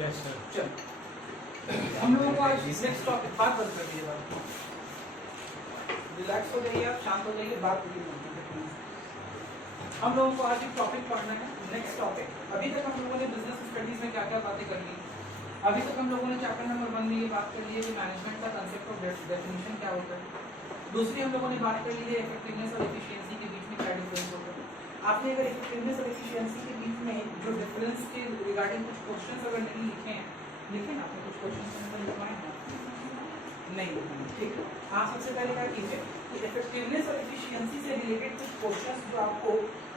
Yes sir. चलो हम लोगों को आज नेक्स्ट टॉपिक बात बंद कर दिए, रिलैक्स हो जाइए, आप शांत हो जाइए, बात होगी। हम लोगों को आज एक टॉपिक पढ़ना है, नेक्स्ट टॉपिक। अभी तक हम लोगों ने बिजनेस स्टडीज में क्या क्या बातें कर ली। अभी तक हम लोगों ने चैप्टर नंबर 1 में ये बात कर ली है कि मैनेजमेंट का कंसेप्ट और डेफिनेशन क्या होता है। दूसरी हम लोगों ने बात कर ली है इफेक्टिवनेस और एफिशिएंसी के बीच में क्या डिफरेंस होता है। आपने अगर इफेक्टिवनेस और एफिशिएंसी के बीच में जो डिफरेंस के रिगार्डिंग कुछ क्वेश्चंस अगर नहीं लिखे हैं, लिखे ना आपने कुछ क्वेश्चंस लिखवाए हैं नहीं, ठीक है। आप सबसे पहले क्या कीजिए कि इफेक्टिवनेस और एफिशिएंसी से रिलेटेड कुछ क्वेश्चंस जो आपको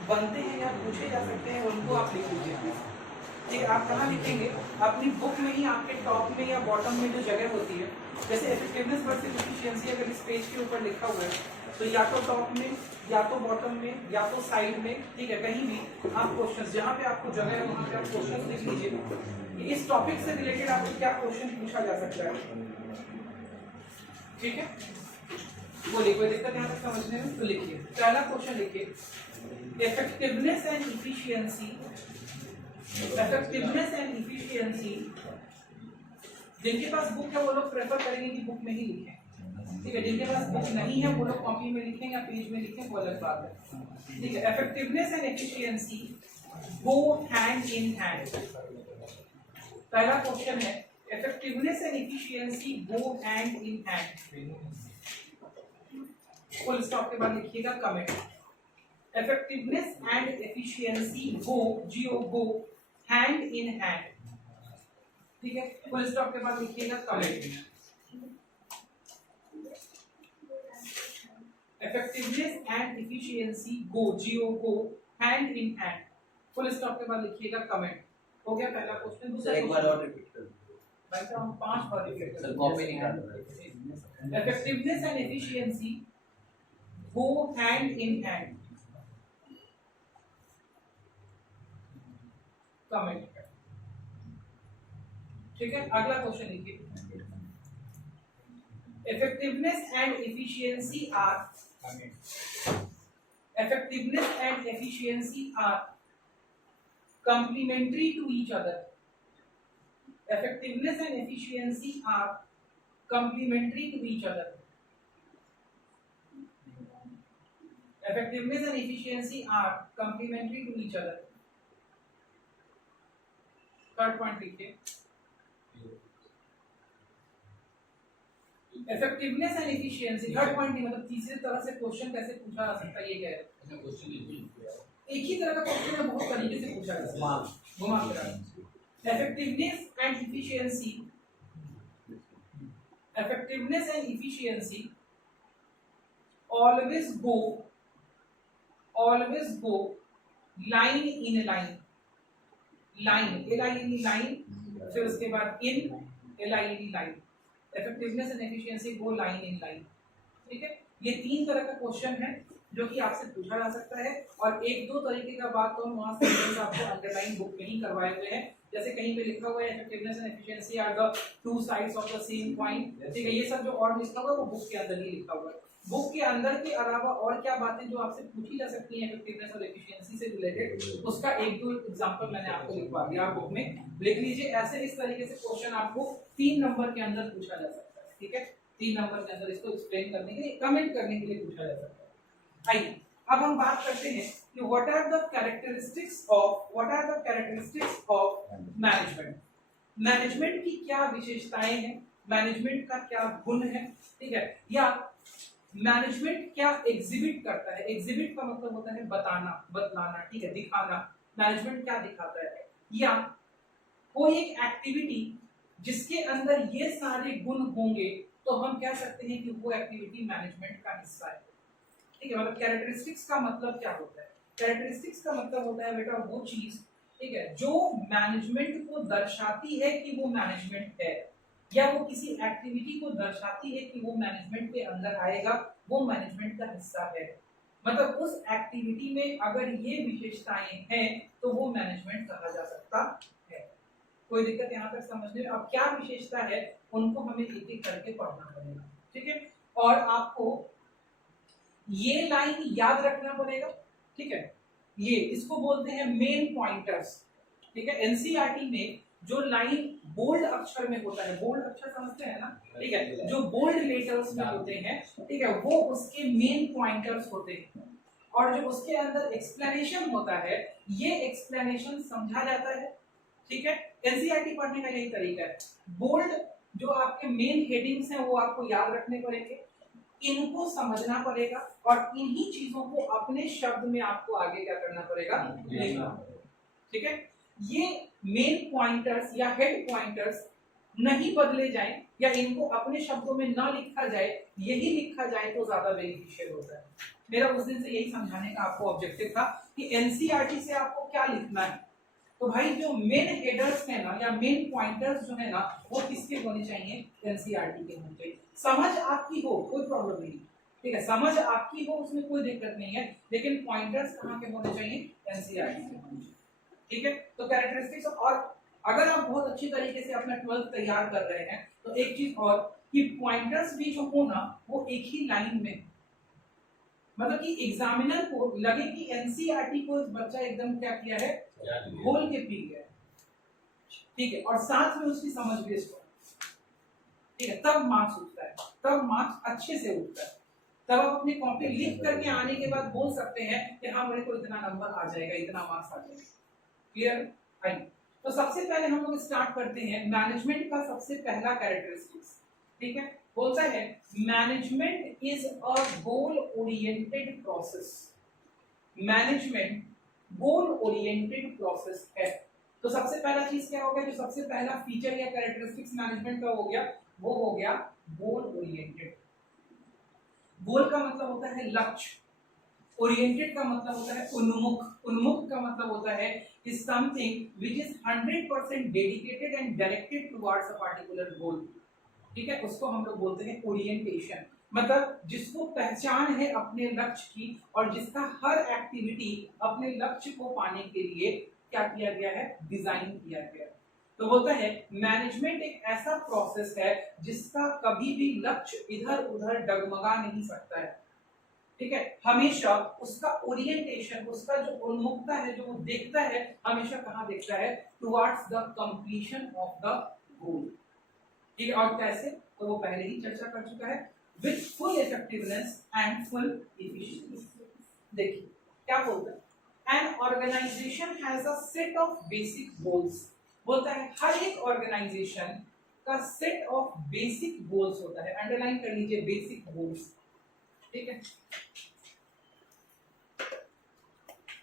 बनते हैं या पूछे जा सकते हैं उनको आप लिख लीजिए। ठीक है, आप कहाँ लिखेंगे? अपनी बुक में ही आपके टॉप में या बॉटम में जो जगह होती है, जैसे इफेक्टिवनेस वर्सेस एफिशिएंसी अगर इस पेज के ऊपर लिखा हुआ है तो या तो टॉप में या तो बॉटम में या तो साइड में, ठीक है, कहीं भी आप क्वेश्चंस जहाँ पे आपको जगह है वहाँ पे आप क्वेश्चंस लिख लीजिए। इस टॉपिक से रिलेटेड आपको क्या क्वेश्चन पूछा जा सकता है, ठीक है, बोलिए। कोई दिक्कत यहाँ तक समझने में? तो लिखिए, पहला क्वेश्चन लिखिए, effectiveness and efficiency. Effectiveness and efficiency, जिनके पास बुक है वो लोग प्रेफर करेंगे कि बुक में ही लिखें, ठीक है। जिनके पास बुक नहीं है वो लोग कॉपी में लिखें या पेज में लिखें, वो अलग बात है, ठीक है। Effectiveness and efficiency go hand in hand. पहला क्वेश्चन है, effectiveness and efficiency go hand in hand. Full stop के बाद लिखिएगा comment. Effectiveness and efficiency go go hand in hand, ठीक है। फुल स्टॉप के बाद लिखिएगा comment. Effectiveness and efficiency go hand in hand, full stop के बाद लिखिएगा कमेंट। हो गया पहला क्वेश्चन। दूसरा एक बार और रिपीट कर भाई साहब, हम 5 बार रिपीट कर सर, कॉपी निकाल। Effectiveness and efficiency go hand in hand, comment, ठीक है। अगला क्वेश्चन लिखिए, effectiveness and efficiency are complementary to each other. Effectiveness and efficiency are complementary to each other. Effectiveness and efficiency are complementary to each other. Third point लिखिए, effectiveness and efficiency. Third point नहीं, मतलब तीसरी तरह से question कैसे पूछा जा सकता है, ये क्या है? एक ही तरह का क्वेश्चन है, बहुत तरीके से पूछा जा सकता है, घुमा फिरा। Effectiveness and efficiency, effectiveness and efficiency always go line in line, line line, फिर उसके बाद इन line। Effectiveness and efficiency go line in line, ठीक है। ये 3 तरह का क्वेश्चन है जो कि आपसे पूछा जा सकता है, और 1-2 तरीके का बात तो हम वहां से आपको अंडरलाइन बुक में ही करवाए हुए हैं। जैसे कहीं पे लिखा हुआ है effectiveness and efficiency are the 2 sides of the same coin, ठीक है। ये सब जो और लिखा हुआ है वो बुक के अंदर ही लिखा हुआ है। बुक के अंदर के अलावा और क्या बातें जो आपसे पूछी जा सकती हैं इफेक्टिवनेस और एफिशिएंसी से रिलेटेड, उसका 1-2 एग्जांपल मैंने आपको लिखवा दिया, आप बुक में लिख लीजिए। ऐसे इस तरीके से क्वेश्चन आपको 3 नंबर के अंदर पूछा जा सकता है, ठीक है। 3 नंबर के अंदर इसको एक्सप्लेन करने के लिए, कमेंट करने के लिए पूछा जा सकता है। आइए अब हम बात करते हैं कि what are the characteristics of management. Management की क्या विशेषताएं हैं, मैनेजमेंट का क्या गुण है, ठीक है, या मैनेजमेंट क्या एग्जिबिट करता है। एग्जिबिट का मतलब होता है बताना, बतलाना, ठीक है, दिखाना। मैनेजमेंट क्या दिखाता है, या कोई एक एक्टिविटी जिसके अंदर ये सारे गुण होंगे तो हम कह सकते हैं कि वो एक्टिविटी मैनेजमेंट का हिस्सा है, ठीक है। मतलब कैरेक्टरिस्टिक्स का मतलब क्या होता है? कैरेक्टरिस्टिक्स का मतलब होता है बेटा वो चीज, ठीक है, जो मैनेजमेंट को दर्शाती है कि वो मैनेजमेंट है, या वो किसी एक्टिविटी को दर्शाती है कि वो मैनेजमेंट के अंदर आएगा, वो मैनेजमेंट का हिस्सा है। मतलब उस एक्टिविटी में अगर ये विशेषताएं हैं तो वो मैनेजमेंट कहा जा सकता है। कोई दिक्कत यहाँ तक समझने में? अब क्या विशेषता है उनको हमें एक एक करके पढ़ना पड़ेगा, ठीक है। और आपको ये लाइन याद रखना पड़ेगा, ठीक है। ये इसको बोलते हैं मेन पॉइंटर्स, ठीक है। एनसीईआरटी में जो लाइन बोल्ड अक्षर में होता है, बोल्ड अक्षर समझते हैं ना, ठीक है, जो बोल्ड लेटर्स में होते हैं, ठीक है, वो उसके मेन पॉइंटर्स होते हैं। और जो उसके अंदर एक्सप्लेनेशन होता है, ये एक्सप्लेनेशन समझा जाता है, ठीक है। एनसीईआरटी पढ़ने का यही तरीका है। बोल्ड जो आपके मेन हेडिंग्स हैं वो आपको याद रखने पड़ेंगे, इनको समझना पड़ेगा और इन्हीं चीजों को अपने शब्द में आपको आगे क्या करना पड़ेगा, लिखना, ठीक है। ये मेन पॉइंटर्स या हेड पॉइंटर्स नहीं बदले जाएं या इनको अपने शब्दों में ना लिखा जाए, यही लिखा जाए तो ज्यादा बेनिफिशियल होता है। मेरा उस दिन से यही समझाने का आपको ऑब्जेक्टिव था कि एनसीईआरटी से आपको क्या लिखना है। तो भाई जो मेन हेडर्स है ना या मेन पॉइंटर्स जो है ना वो किसके होने चाहिए, एनसीईआरटी के होने चाहिए। समझ आपकी हो कोई प्रॉब्लम नहीं, ठीक है, समझ आपकी हो उसमें कोई दिक्कत नहीं है, लेकिन पॉइंटर्स कहाँ के होने चाहिए, एनसीईआरटी के होने चाहिए, ठीक है। तो कैरेक्टरिस्टिक्स, और अगर आप बहुत अच्छी तरीके से अपना 12th तैयार कर रहे हैं तो एक चीज और कि पॉइंटर्स भी जो हो ना वो एक ही लाइन में, मतलब कि एग्जामिनर को लगे कि एनसीईआरटी को बच्चा एकदम क्या किया है, घोल के पी गया, ठीक है, और साथ में उसकी समझ बेस्ड हो, ठीक है, तब मार्क्स उठता है, तब मार्क्स अच्छे से उठता है, तब आप अपनी कॉपी लिख करके आने के बाद बोल सकते हैं कि हाँ मेरे को इतना नंबर आ जाएगा, इतना मार्क्स आ जाएगा। क्लियर? आइए, तो सबसे पहले हम लोग स्टार्ट करते हैं मैनेजमेंट का सबसे पहला कैरेक्टरिस्टिक्स, ठीक है, बोलता है management is a goal oriented process. Management goal oriented process है। तो सबसे पहला चीज क्या हो गया, जो सबसे पहला फीचर या कैरेक्टरिस्टिक्स मैनेजमेंट का हो गया, वो हो गया गोल ओरिएंटेड। गोल का मतलब होता है लक्ष्य, ओरिएंटेड का मतलब होता है उन्मुख, उन्मुख का मतलब होता है is something which is 100% dedicated and directed towards a particular goal, ठीक है, उसको हम लोग बोलते हैं ओरिएंटेशन। मतलब जिसको पहचान है अपने लक्ष्य की और जिसका हर एक्टिविटी अपने लक्ष्य को पाने के लिए क्या किया गया है, डिजाइन किया गया है। तो बोलता है मैनेजमेंट एक ऐसा प्रोसेस है जिसका कभी भी लक्ष्य इधर उधर डगमगा नहीं सकता है, ठीक है, हमेशा उसका ओरिएंटेशन, उसका जो उन्मुखता है, जो वो देखता है, हमेशा कहाँ देखता है, towards the completion of the goal, ठीक है। और कैसे, तो वो पहले ही चर्चा कर चुका है, with full effectiveness and full efficiency. देखिए क्या बोलता है, an organisation has a set of basic goals. बोलता है हर एक ऑर्गेनाइजेशन का सेट ऑफ बेसिक गोल्स होता है, अंडरलाइन कर लीजिए बेसिक गोल्स, ठीक है।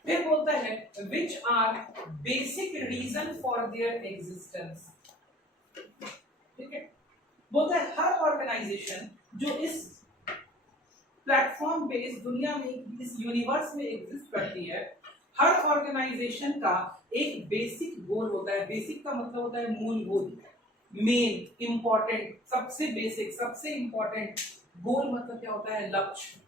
फिर बोलता है which are basic reason for their existence, ठीक है। बोलता है हर ऑर्गेनाइजेशन जो इस प्लेटफॉर्म पे, इस दुनिया में, इस यूनिवर्स में एग्जिस्ट करती है, हर ऑर्गेनाइजेशन का एक बेसिक गोल होता है। बेसिक का मतलब होता है मूलभूत, मेन, इंपॉर्टेंट, सबसे बेसिक, सबसे इंपॉर्टेंट। गोल मतलब क्या होता है, लक्ष्य।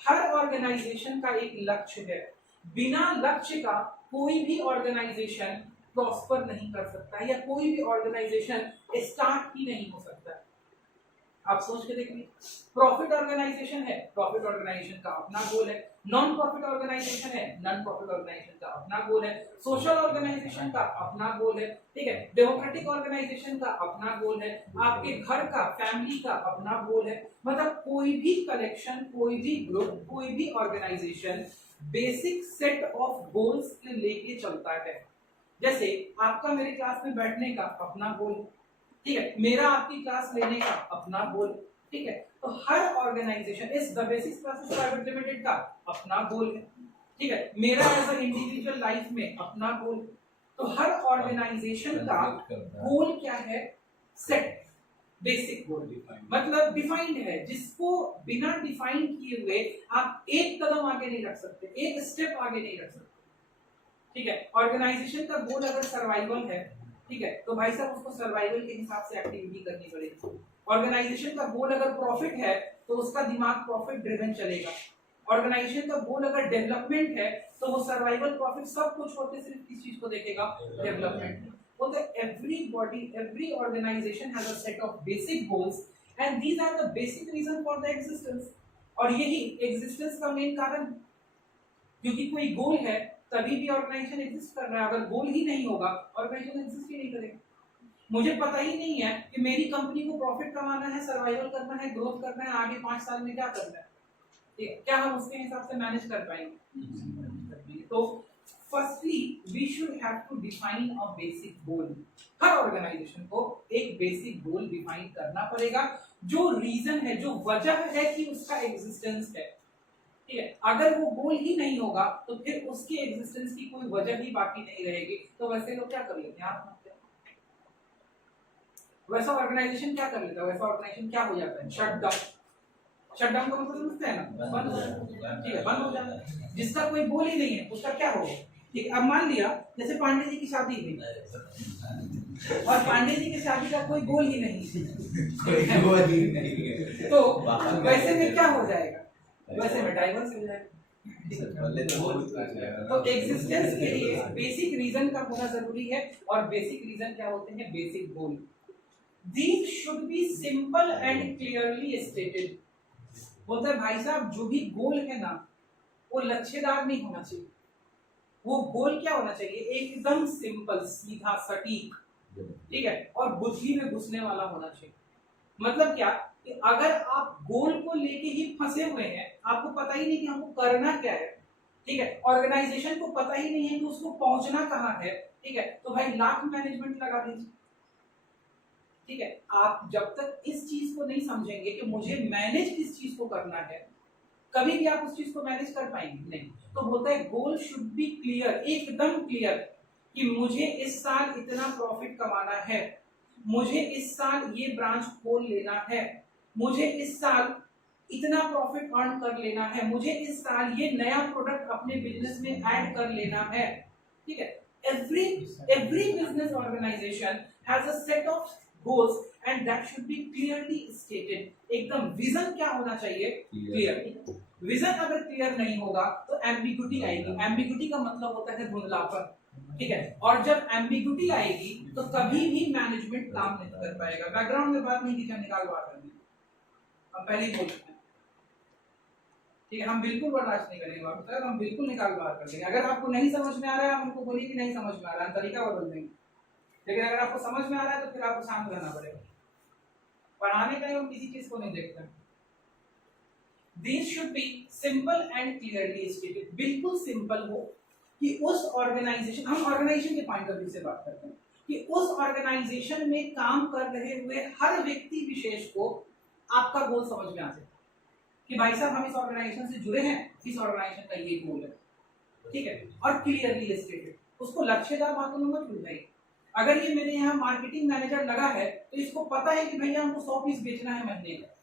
हर ऑर्गेनाइजेशन का एक लक्ष्य है, बिना लक्ष्य का कोई भी ऑर्गेनाइजेशन प्रॉस्पर नहीं कर सकता या कोई भी ऑर्गेनाइजेशन स्टार्ट ही नहीं हो सकता। आप सोच के देखिए, प्रॉफिट ऑर्गेनाइजेशन है, प्रॉफिट ऑर्गेनाइजेशन का अपना गोल है, नॉन प्रॉफिट ऑर्गेनाइजेशन है, नॉन प्रॉफिट ऑर्गेनाइजेशन का अपना गोल है, सोशल ऑर्गेनाइजेशन का अपना गोल है, ठीक है, डेमोक्रेटिक ऑर्गेनाइजेशन का अपना गोल है, आपके घर का, फैमिली का अपना गोल है। मतलब कोई भी कलेक्शन, कोई भी ग्रुप, कोई भी organisation basic set of goals लेके चलता है। जैसे आपका मेरे क्लास में बैठने का अपना गोल, ठीक है, मेरा आपकी क्लास लेने का अपना गोल, ठीक है। तो हर ऑर्गेनाइजेशन, इस the basics classes private limited का अपना गोल है, ठीक है, मेरा एज अ इंडिविजुअल लाइफ में अपना गोल। तो हर ऑर्गेनाइजेशन का गोल क्या है, सेट, बेसिक गोल, मतलब डिफाइंड है, जिसको बिना डिफाइन किए हुए आप एक कदम आगे नहीं रख सकते, एक स्टेप आगे नहीं रख सकते, ठीक है। ऑर्गेनाइजेशन का गोल अगर सर्वाइवल है, ठीक है, तो भाई साहब उसको सर्वाइवल के हिसाब से एक्टिविटी करनी पड़ेगी। ऑर्गेनाइजेशन का गोल अगर प्रॉफिट है तो उसका दिमाग प्रॉफिट ड्रिवन चलेगा। ऑर्गेनाइजेशन का गोल अगर डेवलपमेंट है तो वो सर्वाइवल, प्रॉफिट सब कुछ होते सिर्फ किस चीज को देखेगा, डेवलपमेंट। बोलते everybody, every organisation has a set of basic goals and these are the basic reason for the existence. और यही एग्जिस्टेंस का मेन कारण, क्योंकि कोई गोल है तभी भी ऑर्गेनाइजेशन एग्जिस्ट कर रहा है। अगर गोल ही नहीं होगा ऑर्गेनाइजेशन एग्जिस्ट ही नहीं करेगा। मुझे पता ही नहीं है कि मेरी कंपनी को प्रॉफिट कमाना है, सर्वाइवल करना है, ग्रोथ करना है, आगे 5 साल में क्या करना है, ठीक है, क्या हम उसके हिसाब से मैनेज कर पाएंगे? तो firstly we should have to define a basic goal. हर ऑर्गेनाइजेशन को एक बेसिक गोल डिफाइन करना पड़ेगा, जो रीजन है, जो वजह है कि उसका एग्जिस्टेंस है, ठीक है। अगर वो गोल ही नहीं होगा तो फिर उसके एग्जिस्टेंस की कोई वजह ही बाकी नहीं रहेगी। तो वैसे लोग क्या कर लेते हैं, वैसा ऑर्गेनाइजेशन क्या कर लेता है, वैसा ऑर्गेनाइजेशन क्या हो जाता है, शट डाउन। शट डाउन का मतलब समझते हैं ना, बंद हो जाना, ठीक है, बंद हो जाना। जिसका कोई गोल ही नहीं है उसका क्या होगा, ठीक है। अब मान लिया जैसे पांडे जी की शादी हुई और पांडे जी की शादी का कोई गोल ही नहीं, कोई गोल ही नहीं है, तो वैसे में क्या हो जाएगा, वैसे में डाइवर्स हो जाएगा। तो एग्जिस्टेंस के लिए बेसिक रीजन का होना जरूरी है, और बेसिक रीजन क्या होते हैं, basic goal. These should be simple and clearly stated. बोलते हैं भाई साहब जो भी गोल है ना वो लक्ष्यदार नहीं होना चाहिए, वो गोल क्या होना चाहिए, एकदम सिंपल, सीधा, सटीक, ठीक है, और बुद्धि में घुसने वाला होना चाहिए। मतलब क्या कि अगर आप गोल को लेके ही फंसे हुए हैं, आपको पता ही नहीं कि हमको करना क्या है, ठीक है, ऑर्गेनाइजेशन को पता ही नहीं है कि उसको पहुंचना कहाँ है, ठीक है, तो भाई लाख मैनेजमेंट लगा दीजिए, ठीक है। आप जब तक इस चीज को नहीं समझेंगे कि मुझे मैनेज किस चीज को करना है, कभी भी आप उस चीज को मैनेज कर पाएंगे नहीं। तो बोलता है गोल शुड बी क्लियर, एकदम क्लियर, कि मुझे इस साल इतना प्रॉफिट कमाना है, मुझे इस साल ये ब्रांच खोल लेना है, मुझे इस साल इतना प्रॉफिट अर्न कर लेना है, मुझे इस साल ये नया प्रोडक्ट अपने बिजनेस में ऐड कर लेना है, ठीक है। every business organization has a set of goals and that should be clearly stated। एकदम विजन क्या होना चाहिए, क्लियर। विजन अगर क्लियर नहीं होगा तो एम्बिग्यूटी आएगी। एम्बिग्यूटी का मतलब होता है धुंधलापन, ठीक है, और जब एम्बिग्यूटी आएगी तो कभी भी मैनेजमेंट काम नहीं कर पाएगा। बैकग्राउंड में बात नहीं की, निकाल बात करनी, हम पहले ही बोल चुके हैं, ठीक है, हम बिल्कुल बर्दाश्त नहीं करेंगे बात, सर हम बिल्कुल निकाल बाहर कर देंगे। अगर आपको नहीं समझ में आ रहा है आप हमको बोलिए कि नहीं समझ में आ रहा है, तरीका बदल देंगे, लेकिन अगर आपको समझ में आ रहा है तो फिर आपको शांत रहना पड़ेगा। पढ़ाने का हम किसी चीज को नहीं देखते। These should be simple and clearly stated। बिल्कुल सिंपल हो कि उस ऑर्गेनाइजेशन, हम ऑर्गेनाइजेशन के पॉइंट ऑफ व्यू से बात करते हैं, कि उस ऑर्गेनाइजेशन में काम कर रहे हुए हर व्यक्ति विशेष को आपका गोल समझ में आ जाए कि भाई साहब हम इस ऑर्गेनाइजेशन से जुड़े हैं, इस ऑर्गेनाइजेशन का ये गोल है, ठीक है, और क्लियरली स्टेटेड। उसको लक्ष्यदार बातों में मत उलझाइए। अगर ये मेरे यहाँ मार्केटिंग मैनेजर लगा है तो इसको पता है कि भैया हमको 100 पीस बेचना है महीने का,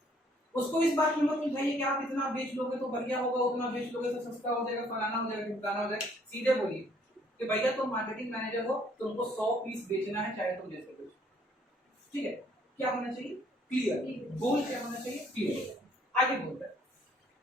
उसको इस बात में मत उलझाइए कि आप इतना बेच लोगे तो बढ़िया होगा, उतना बेच लोगे तो सस्ता हो जाएगा, फलाना हो जाएगा, ढिमकाना हो जाएगा। सीधे बोलिए कि भैया तुम मार्केटिंग मैनेजर हो, तुमको 100 पीस बेचना है, चाहे तुम जैसे बेचो, ठीक है। क्या होना चाहिए, क्लियर गोल, क्या होना चाहिए, क्लियर। आगे बोलता है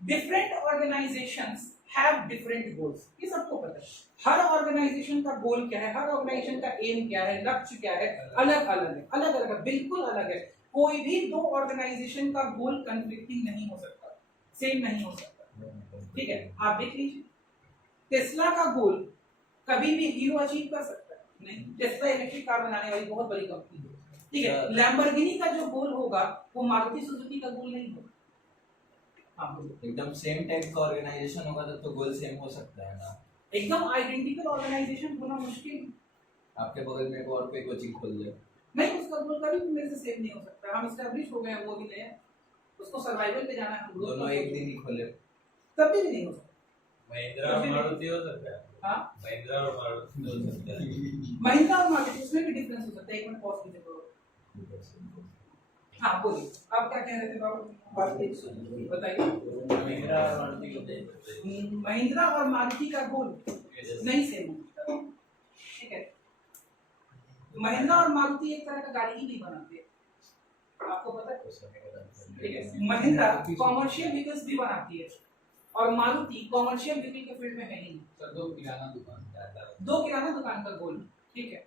different organisations have different goals. ये सबको पता है, हर ऑर्गेनाइजेशन का गोल क्या है, हर ऑर्गेनाइजेशन का एम क्या है, लक्ष्य क्या है, अलग अलग है, अलग अलग है, बिल्कुल अलग है। कोई भी दो ऑर्गेनाइजेशन का गोल कंफ्लिक्टिंग नहीं हो सकता, सेम नहीं हो सकता, ठीक है। आप देख लीजिए टेस्ला का गोल कभी भी हीरो अचीव कर सकता है नहीं, टेस्ला इलेक्ट्रिक कार बनाने वाली बहुत बड़ी कंपनी है, ठीक है। लैम्बोर्गिनी का जो गोल होगा वो मारुति सुजुकी का गोल नहीं होगा। एकदम सेम टाइप का ऑर्गेनाइजेशन होगा तब तो गोल सेम हो सकता है ना, एकदम आइडेंटिकल ऑर्गेनाइजेशन होना मुश्किल। आपके बगल में और कोई कोचिंग खोल दे, नहीं, उसका गोल कभी मेरे से सेम नहीं हो सकता। हम एस्टैब्लिश हो गए हैं, वो भी नया, उसको सर्वाइवल पे जाना है, दोनों एक दिन ही खोले तब भी नहीं हो सकता। महिंद्रा और मारुति हो सकता है, हाँ महिंद्रा और मारुति हो सकता है, महिंद्रा और मारुति उसमें भी डिफरेंस हो सकता है। एक मिनट पॉज कीजिए करो। हाँ बोलिए, आप क्या कह रहे थे बाबू, बताइए। महिंद्रा और मारुति होते हैं, महिंद्रा और मारुति का गोल नहीं सेम होता, ठीक है। महिंद्रा और मारुति एक तरह का गाड़ी ही नहीं बनाते, आपको पता है, ठीक है। महिंद्रा कॉमर्शियल व्हीकल्स भी बनाती है और मारुति कॉमर्शियल व्हीकल के फील्ड में है ही नहीं। सर दो किराना दुकान का गोल, ठीक है,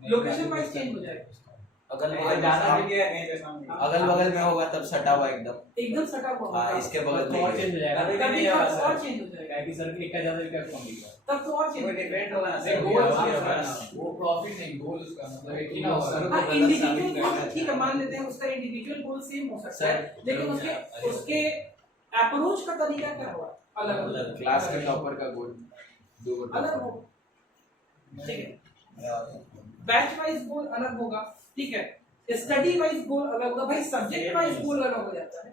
लोकेशन वाइज चेंज हो जाएगा। अगल कहीं बगल पे जाना भी क्या कहीं पे सामने अगल बगल में होगा तब सटा हुआ एकदम सटा हुआ हाँ होगा। इसके बगल तो में और चेंज हो जाएगा कभी नहीं और होगा और सर चेंज हो जाएगा, क्या कि सर लिखा जाता है क्या कौन लिखा तब तो और चेंज कोई डिफरेंट होगा ना नहीं, सर गोल गोल होगा होगा ना। ना वो प्रॉफिट नहीं गोल उसका मतलब एक ही ना होगा। सर, हाँ को गलत साबित इंडिविजुअल करना गोल ठीक है चाहिए। मान लेते हैं उसका इंडिविजुअल गोल सेम हो सकता सर, है लेकिन जरूर उसके है। उसके अप्रोच का तरीका क्या होगा अलग अलग। अलग क्लास के टॉपर का गोल दो अलग हो ठीक है बैच वाइज गोल अलग होगा ठीक है स्टडी वाइज गोल अलग होगा भाई सब्जेक्ट वाइज गोल अलग हो जाता है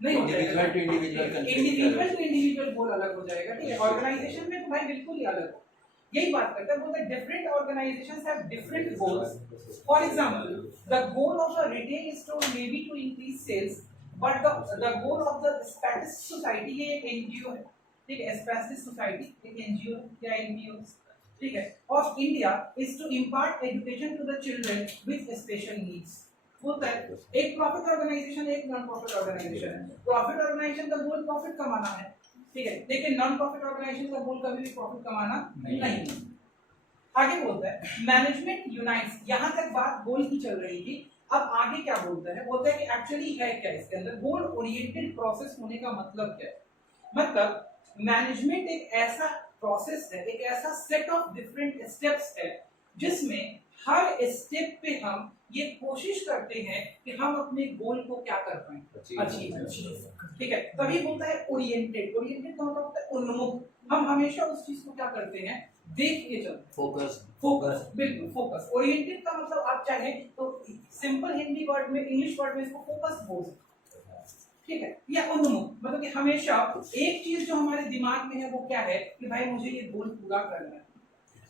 नहीं हो individual to individual individual to individual goal अलग हो जाएगा ठीक है ऑर्गेनाइजेशन में तो भाई बिल्कुल ही अलग हो यही बात करते हैं बोलते हैं different organisations have different goals for example the goal of a retail store may be to increase sales but the goal of the spastics society ये एक एनजीओ है ठीक है स्पेसिस सोसाइटी एक एनजीओ या एनपीओ ठीक है of India is to impart education to the children with special needs होता है एक प्रॉफिट ऑर्गेनाइजेशन एक नॉन प्रॉफिट ऑर्गेनाइजेशन है प्रॉफिट ऑर्गेनाइजेशन का गोल प्रॉफिट कमाना है ठीक है लेकिन नॉन प्रॉफिट ऑर्गेनाइजेशन का गोल कभी भी प्रॉफिट कमाना नहीं है आगे बोलता है मैनेजमेंट यूनाइट्स यहां तक बात गोल की चल रही थी अब आगे क्या बोलता है बोलता है कि एक्चुअली है क्या इसके अंदर गोल ओरिएंटेड प्रोसेस होने का मतलब क्या है मतलब मैनेजमेंट एक ऐसा प्रोसेस है एक ऐसा सेट ऑफ डिफरेंट स्टेप्स है जिसमें हर स्टेप पे हम ये कोशिश करते हैं कि हम अपने गोल को क्या कर पाए अचीव ठीक है तभी बोलता है ओरिएंटेड ओरिएंटेड का मतलब होता है उन्मुख हम हमेशा उस चीज को क्या करते हैं देख के चलते फोकस फोकस बिल्कुल फोकस ओरिएंटेड का मतलब आप चाहे तो सिंपल हिंदी वर्ड में इंग्लिश वर्ड में इसको फोकस बोल सकते हैं ठीक है या उन्मुख मतलब कि हमेशा एक चीज जो हमारे दिमाग में है वो क्या है कि भाई मुझे ये गोल पूरा करना है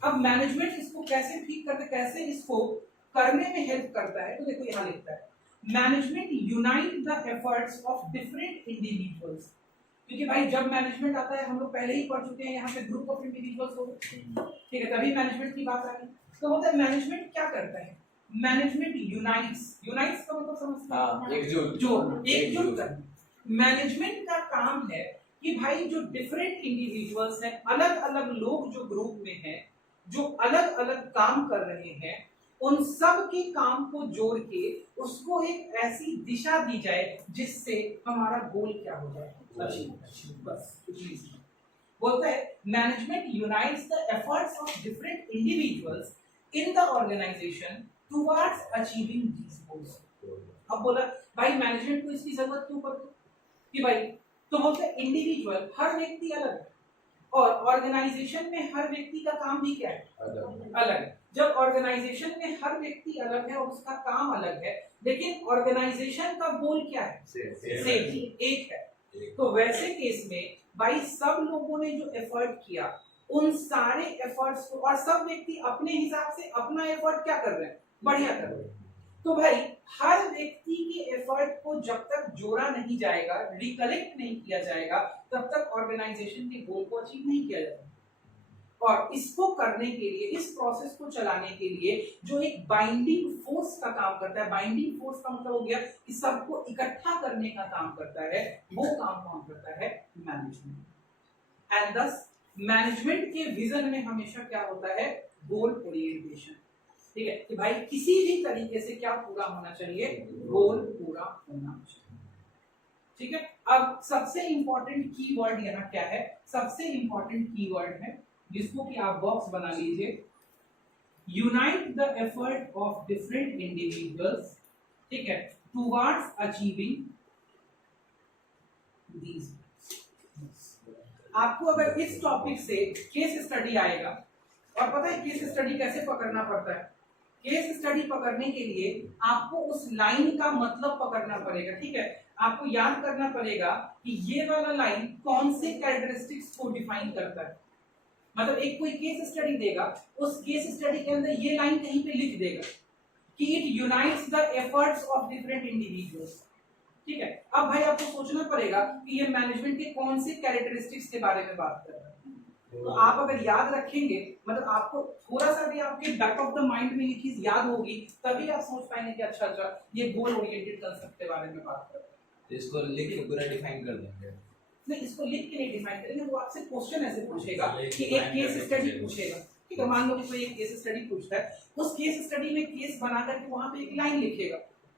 अब मैनेजमेंट इसको कैसे ठीक करते कैसे इसको करने में हेल्प करता है तो देखो यहाँ लिखता है management unite the efforts of different individuals क्योंकि भाई जब मैनेजमेंट आता है हम लोग पहले ही पढ़ चुके हैं यहाँ पे ग्रुप ऑफ इंडिविजुअल्स हो ठीक है तभी मैनेजमेंट की बात आ रही तो होता है मैनेजमेंट क्या करता है मैनेजमेंट यूनाइट्स का मतलब समझते हैं एकजुट करना मैनेजमेंट का काम है कि भाई जो डिफरेंट इंडिविजुअल्स हैं अलग अलग लोग जो ग्रुप में हैं जो अलग अलग काम कर रहे हैं उन सब के काम को जोड़ के उसको एक ऐसी दिशा दी जाए जिससे हमारा गोल क्या हो जाए बस बोलता है management unites the efforts of different individuals in the organisation towards achieving these goals अब बोला भाई मैनेजमेंट को इसकी जरूरत क्यों पड़ती कि भाई तो बोलते हैं इंडिविजुअल हर व्यक्ति अलग है और ऑर्गेनाइजेशन में हर व्यक्ति का काम भी क्या है अलग है जब ऑर्गेनाइजेशन में हर व्यक्ति अलग है और उसका काम अलग है लेकिन ऑर्गेनाइजेशन का गोल क्या है सेम एक है तो वैसे केस में भाई सब लोगों ने जो एफर्ट किया उन सारे एफर्ट्स को और सब व्यक्ति अपने हिसाब से अपना एफर्ट क्या कर रहे हैं बढ़िया कर रहे हैं तो भाई हर व्यक्ति के एफर्ट को जब तक जोड़ा नहीं जाएगा रिकलेक्ट नहीं किया जाएगा तब तक ऑर्गेनाइजेशन के गोल को अचीव नहीं किया जाएगा और इसको करने के लिए इस प्रोसेस को चलाने के लिए जो एक बाइंडिंग फोर्स का काम करता है बाइंडिंग फोर्स का मतलब हो गया कि सबको इकट्ठा करने का काम करता है वो काम कौन करता है मैनेजमेंट एंड दस मैनेजमेंट के विजन में हमेशा क्या होता है गोल ओरिएंटेशन ठीक है कि भाई किसी भी तरीके से क्या पूरा होना चाहिए गोल पूरा होना चाहिए ठीक है अब सबसे इंपॉर्टेंट कीवर्ड यहाँ क्या है सबसे इंपॉर्टेंट कीवर्ड है जिसको कि आप बॉक्स बना लीजिए unite the effort of different individuals ठीक है टुवर्ड्स अचीविंग दीज आपको अगर इस टॉपिक से केस स्टडी आएगा और पता है केस स्टडी कैसे पकड़ना पड़ता है केस स्टडी पकड़ने के लिए आपको उस लाइन का मतलब पकड़ना पड़ेगा ठीक है आपको याद करना पड़ेगा कि ये वाला लाइन कौन से कैरेक्टरिस्टिक्स को डिफाइन करता है मतलब एक कोई केस स्टडी देगा उस केस स्टडी के अंदर ये लाइन कहीं पे लिख देगा कि it unites the efforts of different individuals ठीक है अब भाई आपको सोचना पड़ेगा कि ये मैनेजमेंट के कौन से कैरेक्टरिस्टिक्स के बारे में बात कर रहा है तो आप अगर याद रखेंगे मतलब आपको थोड़ा सा भी आपके बैक ऑफ द माइंड में ये चीज याद होगी तभी आप सोच पाएंगे कि अच्छा ये गोल ओरिएंटेड कंसेप्ट के बारे में बात कर रहे हैं इसको लिख के पूरा डिफाइन कर देंगे नहीं इसको लिख के नहीं डिफाइन करेंगे वो आपसे क्वेश्चन ऐसे पूछेगा कि एक केस स्टडी पूछेगा ठीक है, मान लो कि कोई एक केस स्टडी पूछता है, उस केस स्टडी में केस बना करके वहां पे एक लाइन लिखेगा,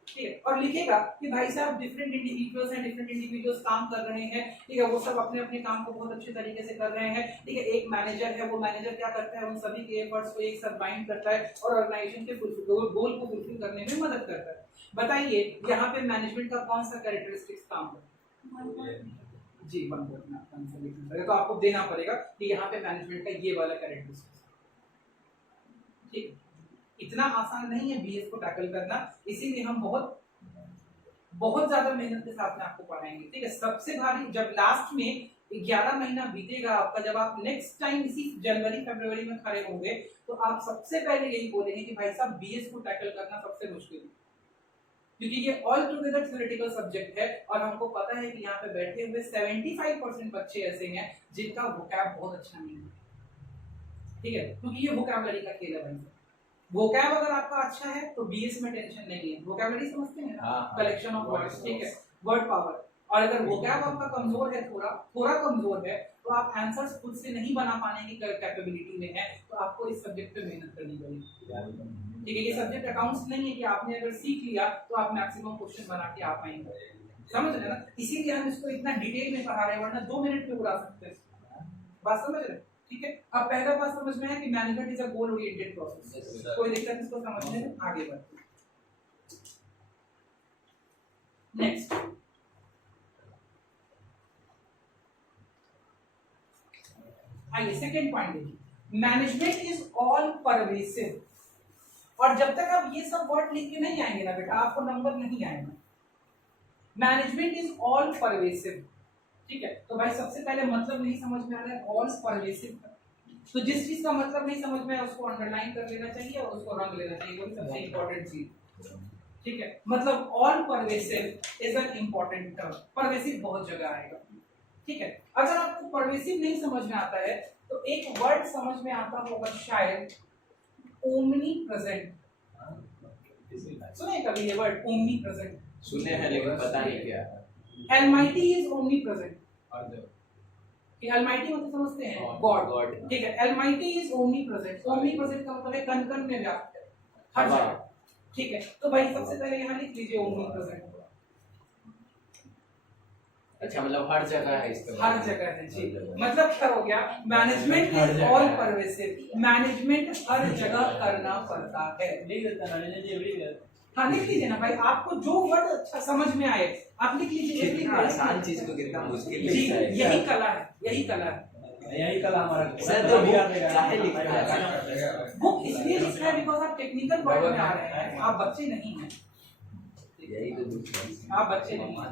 ठीक है, और लिखेगा कि भाई साहब डिफरेंट इंडिविजुअल्स हैं, डिफरेंट इंडिविजुअल्स काम कर रहे हैं, ठीक है, वो सब अपने अपने काम को बहुत अच्छे तरीके से कर रहे हैं, ठीक है, एक मैनेजर है, वो मैनेजर क्या करता है, उन सभी के एफर्ट्स को एक साथ बाइंड करता है और ऑर्गेनाइजेशन के गोल को फुलफिल करने में मदद करता है। बताइए यहाँ पे मैनेजमेंट का कौन सा कैरेक्टरिस्टिक्स काम है? जी 1 वोट ना आंसर लिखना पड़ेगा, तो आपको देना पड़ेगा कि यहाँ पे मैनेजमेंट का ये वाला कैरेक्टरिस्टिक्स, ठीक। इतना आसान नहीं है बीएस को टैकल करना, इसीलिए हम बहुत ज्यादा मेहनत के साथ में आपको पढ़ाएंगे, ठीक है। सबसे भारी जब लास्ट में 11 महीना बीतेगा आपका, जब आप नेक्स्ट टाइम इसी जनवरी फरवरी में खड़े होंगे, तो आप सबसे पहले यही बोलेंगे कि भाई साहब बीएस को टैकल करना सबसे मुश्किल है, क्योंकि ये ऑल टुगेदर थ्योरेटिकल सब्जेक्ट है और हमको पता है कि यहाँ पे बैठे हुए 75% बच्चे ऐसे हैं जिनका वोकैब बहुत अच्छा नहीं है, ठीक है, क्योंकि ये वोकैबुलरी का खेल है भाई। वोकैब अगर आपका अच्छा है तो बीएस में टेंशन नहीं है, वोकैबुलरी समझते हैं ना, कलेक्शन ऑफ वर्ड्स, ठीक है, वर्ड पावर। और अगर वोकैब आपका कमजोर है, थोड़ा कमजोर है, तो आप आंसर्स खुद से नहीं बना पाने की कैपेबिलिटी में है, तो आपको इस सब्जेक्ट पे मेहनत करनी पड़ेगी, ठीक है। ये सब्जेक्ट अकाउंट्स नहीं है कि आपने अगर सीख लिया तो आप मैक्सिमम क्वेश्चन बना के आ पाएंगे, समझ रहे ना, इसीलिए हम इसको इतना डिटेल में पढ़ा रहे हैं, वरना 2 मिनट में उड़ा सकते हैं, बात समझ रहे हैं, ठीक है। अब पहला बात समझ में है कि management is a goal oriented process, कोई दिक्कत इसको समझने में, आगे बढ़ते हैं। नेक्स्ट आइए सेकंड पॉइंट देखिए, मैनेजमेंट इज ऑल परवेसिव। और जब तक आप ये सब वर्ड लिख के नहीं आएंगे ना बेटा, आपको नंबर नहीं आएगा। मैनेजमेंट इज ऑल परवेसिव, ठीक है। तो भाई सबसे पहले मतलब नहीं समझ में आ रहा है ऑल परवेसिव का, तो जिस चीज का मतलब नहीं समझ में आया उसको अंडरलाइन कर लेना चाहिए और उसको रंग लेना चाहिए, वही सबसे इंपॉर्टेंट चीज, ठीक है। मतलब all pervasive is an important term, pervasive बहुत जगह आएगा, ठीक है। अगर आपको परवेसिव नहीं समझ में आता है तो एक वर्ड समझ में आता होगा शायद, ओमनी प्रेजेंट, सुने कभी ये वर्ड ओमनी प्रेजेंट? सुने हैं लेकिन पता नहीं क्या है। Almighty is omnipresent, कि Almighty मतलब समझते हैं गॉड, ठीक है। Almighty is omnipresent, omnipresent का मतलब है कण कण में व्याप्त है, हर जगह, ठीक है। तो भाई सबसे पहले यहाँ लिख लीजिए omnipresent, अच्छा मतलब हर जगह है इसका, हर जगह है जी। मतलब क्या हो गया, management is all pervasive, management हर जगह करना पड़ता है। हाँ लिख लीजिए ना भाई, आपको जो वर्ड अच्छा समझ में आए आप लिख लीजिए। आसान चीज को कितना मुश्किल जी, यही कला है, यही कला है, यही कला हमारा सर। तो चाहे लिखना है बुक इसलिए लिखा है बिकॉज़ आप टेक्निकल वर्ड में आ रहे हैं, आप बच्चे नहीं हैं, यही तो आप बच्चे नहीं हैं।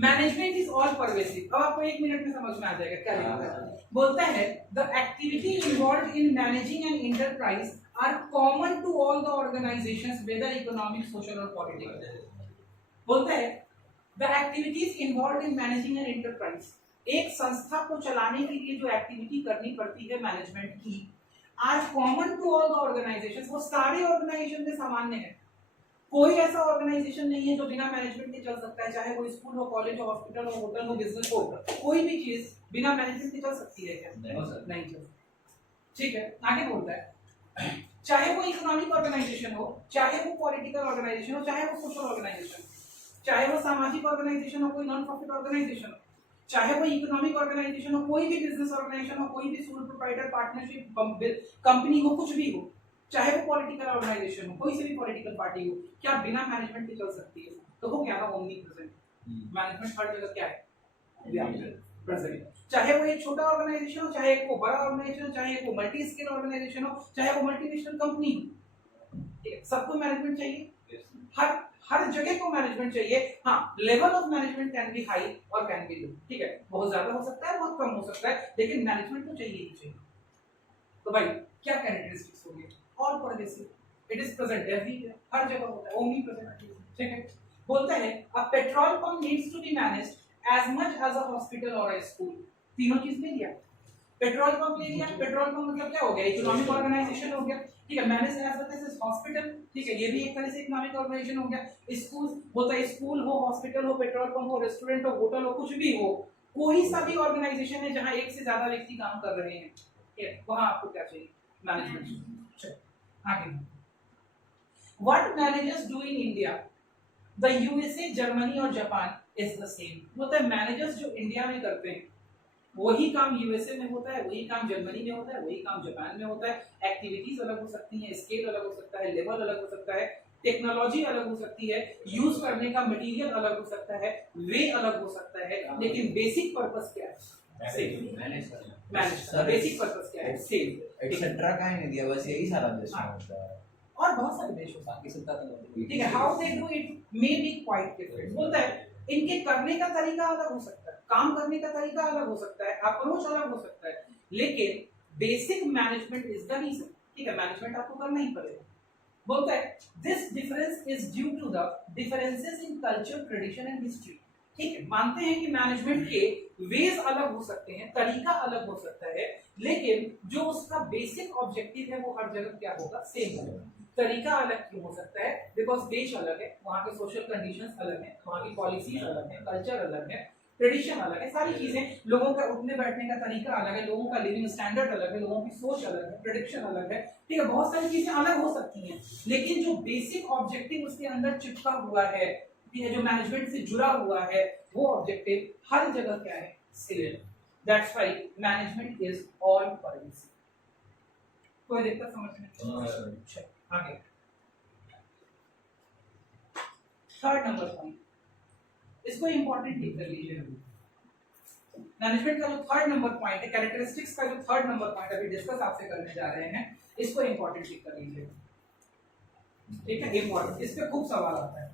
मैनेजमेंट इज ऑल परवेसिव, अब आपको 1 मिनट में समझ में आ जाएगा क्या लिखा है। बोलता है the activity involved in managing an enterprise are common to all the organizations whether economic, social or political। बोलता है the activities involved in managing an enterprise, एक संस्था को चलाने के लिए जो एक्टिविटी करनी पड़ती है मैनेजमेंट की, are common to all the organizations, वो सारे ऑर्गेनाइजेशन में सामान्य है। कोई ऐसा ऑर्गेनाइजेशन नहीं है जो बिना मैनेजमेंट के चल सकता है, चाहे वो स्कूल हो, कॉलेज हो, हॉस्पिटल हो, होटल हो, बिजनेस हो, कोई भी चीज बिना मैनेजमेंट के चल सकती है क्या? नहीं चल, ठीक है। आगे बोलता है चाहे वो इकोनॉमिक ऑर्गेनाइजेशन हो, चाहे वो पॉलिटिकल ऑर्गेनाइजेशन हो, चाहे वो सोशल ऑर्गेनाइजेशन, चाहे वो सामाजिक ऑर्गेनाइजेशन हो, कोई नॉन प्रॉफिट ऑर्गेनाइजेशन हो, चाहे वो इकोनॉमिक ऑर्गेनाइजेशन हो, कोई भी बिजनेस ऑर्गेनाइजेशन हो, कोई भी सोल प्रोप्राइटर पार्टनरशिप कंपनी हो, कुछ भी हो, चाहे वो पॉलिटिकल ऑर्गेनाइजेशन हो, कोई से भी पॉलिटिकल पार्टी हो, क्या बिना मैनेजमेंट के चल सकती है? तो हो क्या ना ओमनी प्रेजेंट, मैनेजमेंट हर जगह क्या है, प्रेजेंट। चाहे वो एक छोटा ऑर्गेनाइजेशन हो, चाहे एक वो बड़ा ऑर्गेनाइजेशन हो, चाहे एक वो मल्टी स्केल ऑर्गेनाइजेशन हो, चाहे वो मल्टीनेशनल कंपनी हो, ठीक है, सबको मैनेजमेंट चाहिए, हर जगह को मैनेजमेंट चाहिए। हाँ, level of management can be high और कैन बी लो, ठीक है, बहुत ज्यादा हो सकता है, बहुत कम हो सकता है, लेकिन मैनेजमेंट तो चाहिए ही चाहिए। तो भाई क्या कैरेक्टरिस्टिक्स होंगे? All pervasive, it is present everywhere, हर जगह होता है, ओमनी प्रेजेंट, ठीक है। बोलता है a petrol pump needs to be managed as much as a hospital or a school, तीनों चीज ले लिया, पेट्रोल पंप ले लिया, पेट्रोल पंप मतलब क्या हो गया, इकोनॉमिक ऑर्गेनाइजेशन हो गया, ठीक है, manage as well as hospital, ठीक है, ये भी एक तरह से इकोनॉमिक ऑर्गेनाइजेशन हो गया। स्कूल बोलता है स्कूल हो, हॉस्पिटल हो, पेट्रोल पंप हो, रेस्टोरेंट हो, होटल हो, कुछ भी हो, कोई सा भी ऑर्गेनाइजेशन है जहां एक से ज्यादा व्यक्ति काम कर रहे हैं, वहां आपको क्या चाहिए, मैनेजमेंट। चलो आगे, what managers do in India the USA, Germany और जापान इज द सेम। मतलब मैनेजर्स जो इंडिया में करते हैं वही काम यूएसए में होता है, वही काम जर्मनी में होता है, वही काम जापान में होता है। एक्टिविटीज अलग हो सकती हैं, स्केल अलग हो सकता है, लेवल अलग हो सकता है, टेक्नोलॉजी अलग हो सकती है, यूज करने का मटेरियल अलग हो सकता है, वे अलग हो सकता है, लेकिन बेसिक पर्पस क्या है, सेम। मैनेज करना। मैनेज, बेसिक पर्पस क्या है, सेम। एक्सेट्रा का ही नहीं दिया, बस यही सारा देश में होता है। और बहुत सारे देशों बाकी सब तो ठीक है, how they do it may be quite different. बोलता है इनके करने का तरीका अलग हो सकता है, काम करने का तरीका अलग हो सकता है, अप्रोच अलग हो सकता है, लेकिन basic management is the reason. ठीक है, मैनेजमेंट आपको करना ही पड़ेगा। बोलता है this difference is due to the differences in culture, tradition and history. ठीक है, मानते हैं कि मैनेजमेंट के वेज अलग हो सकते हैं, तरीका अलग हो सकता है, लेकिन जो उसका बेसिक ऑब्जेक्टिव है वो हर जगह क्या होगा, सेम होगा। तरीका अलग क्यों हो सकता है, बिकॉज देश अलग है, वहाँ के सोशल कंडीशंस अलग हैं, वहाँ की पॉलिसीज अलग है, कल्चर अलग है, ट्रेडिशन अलग है, सारी चीजें, लोगों का उठने बैठने का तरीका अलग है, लोगों का लिविंग स्टैंडर्ड अलग है, लोगों की सोच अलग है, प्रेडिक्शन अलग है। ठीक है, बहुत सारी चीजें अलग हो सकती हैं, लेकिन जो बेसिक ऑब्जेक्टिव उसके अंदर चिपका हुआ है, ठीक है, जो मैनेजमेंट से जुड़ा हुआ है, वो ऑब्जेक्टिव हर जगह क्या है, same. That's why management is all pervasive. कोई दिक्कत समझ में? अच्छा आगे, थर्ड नंबर पॉइंट, इसको इंपॉर्टेंट टिक कर लीजिए। मैनेजमेंट का जो थर्ड नंबर पॉइंट है, कैरेक्टरिस्टिक्स का जो थर्ड नंबर पॉइंट अभी डिस्कस आपसे करने जा रहे हैं, इसको इंपॉर्टेंट टिक कर लीजिए। ठीक है, इंपॉर्टेंट, इस पे खूब सवाल आता है।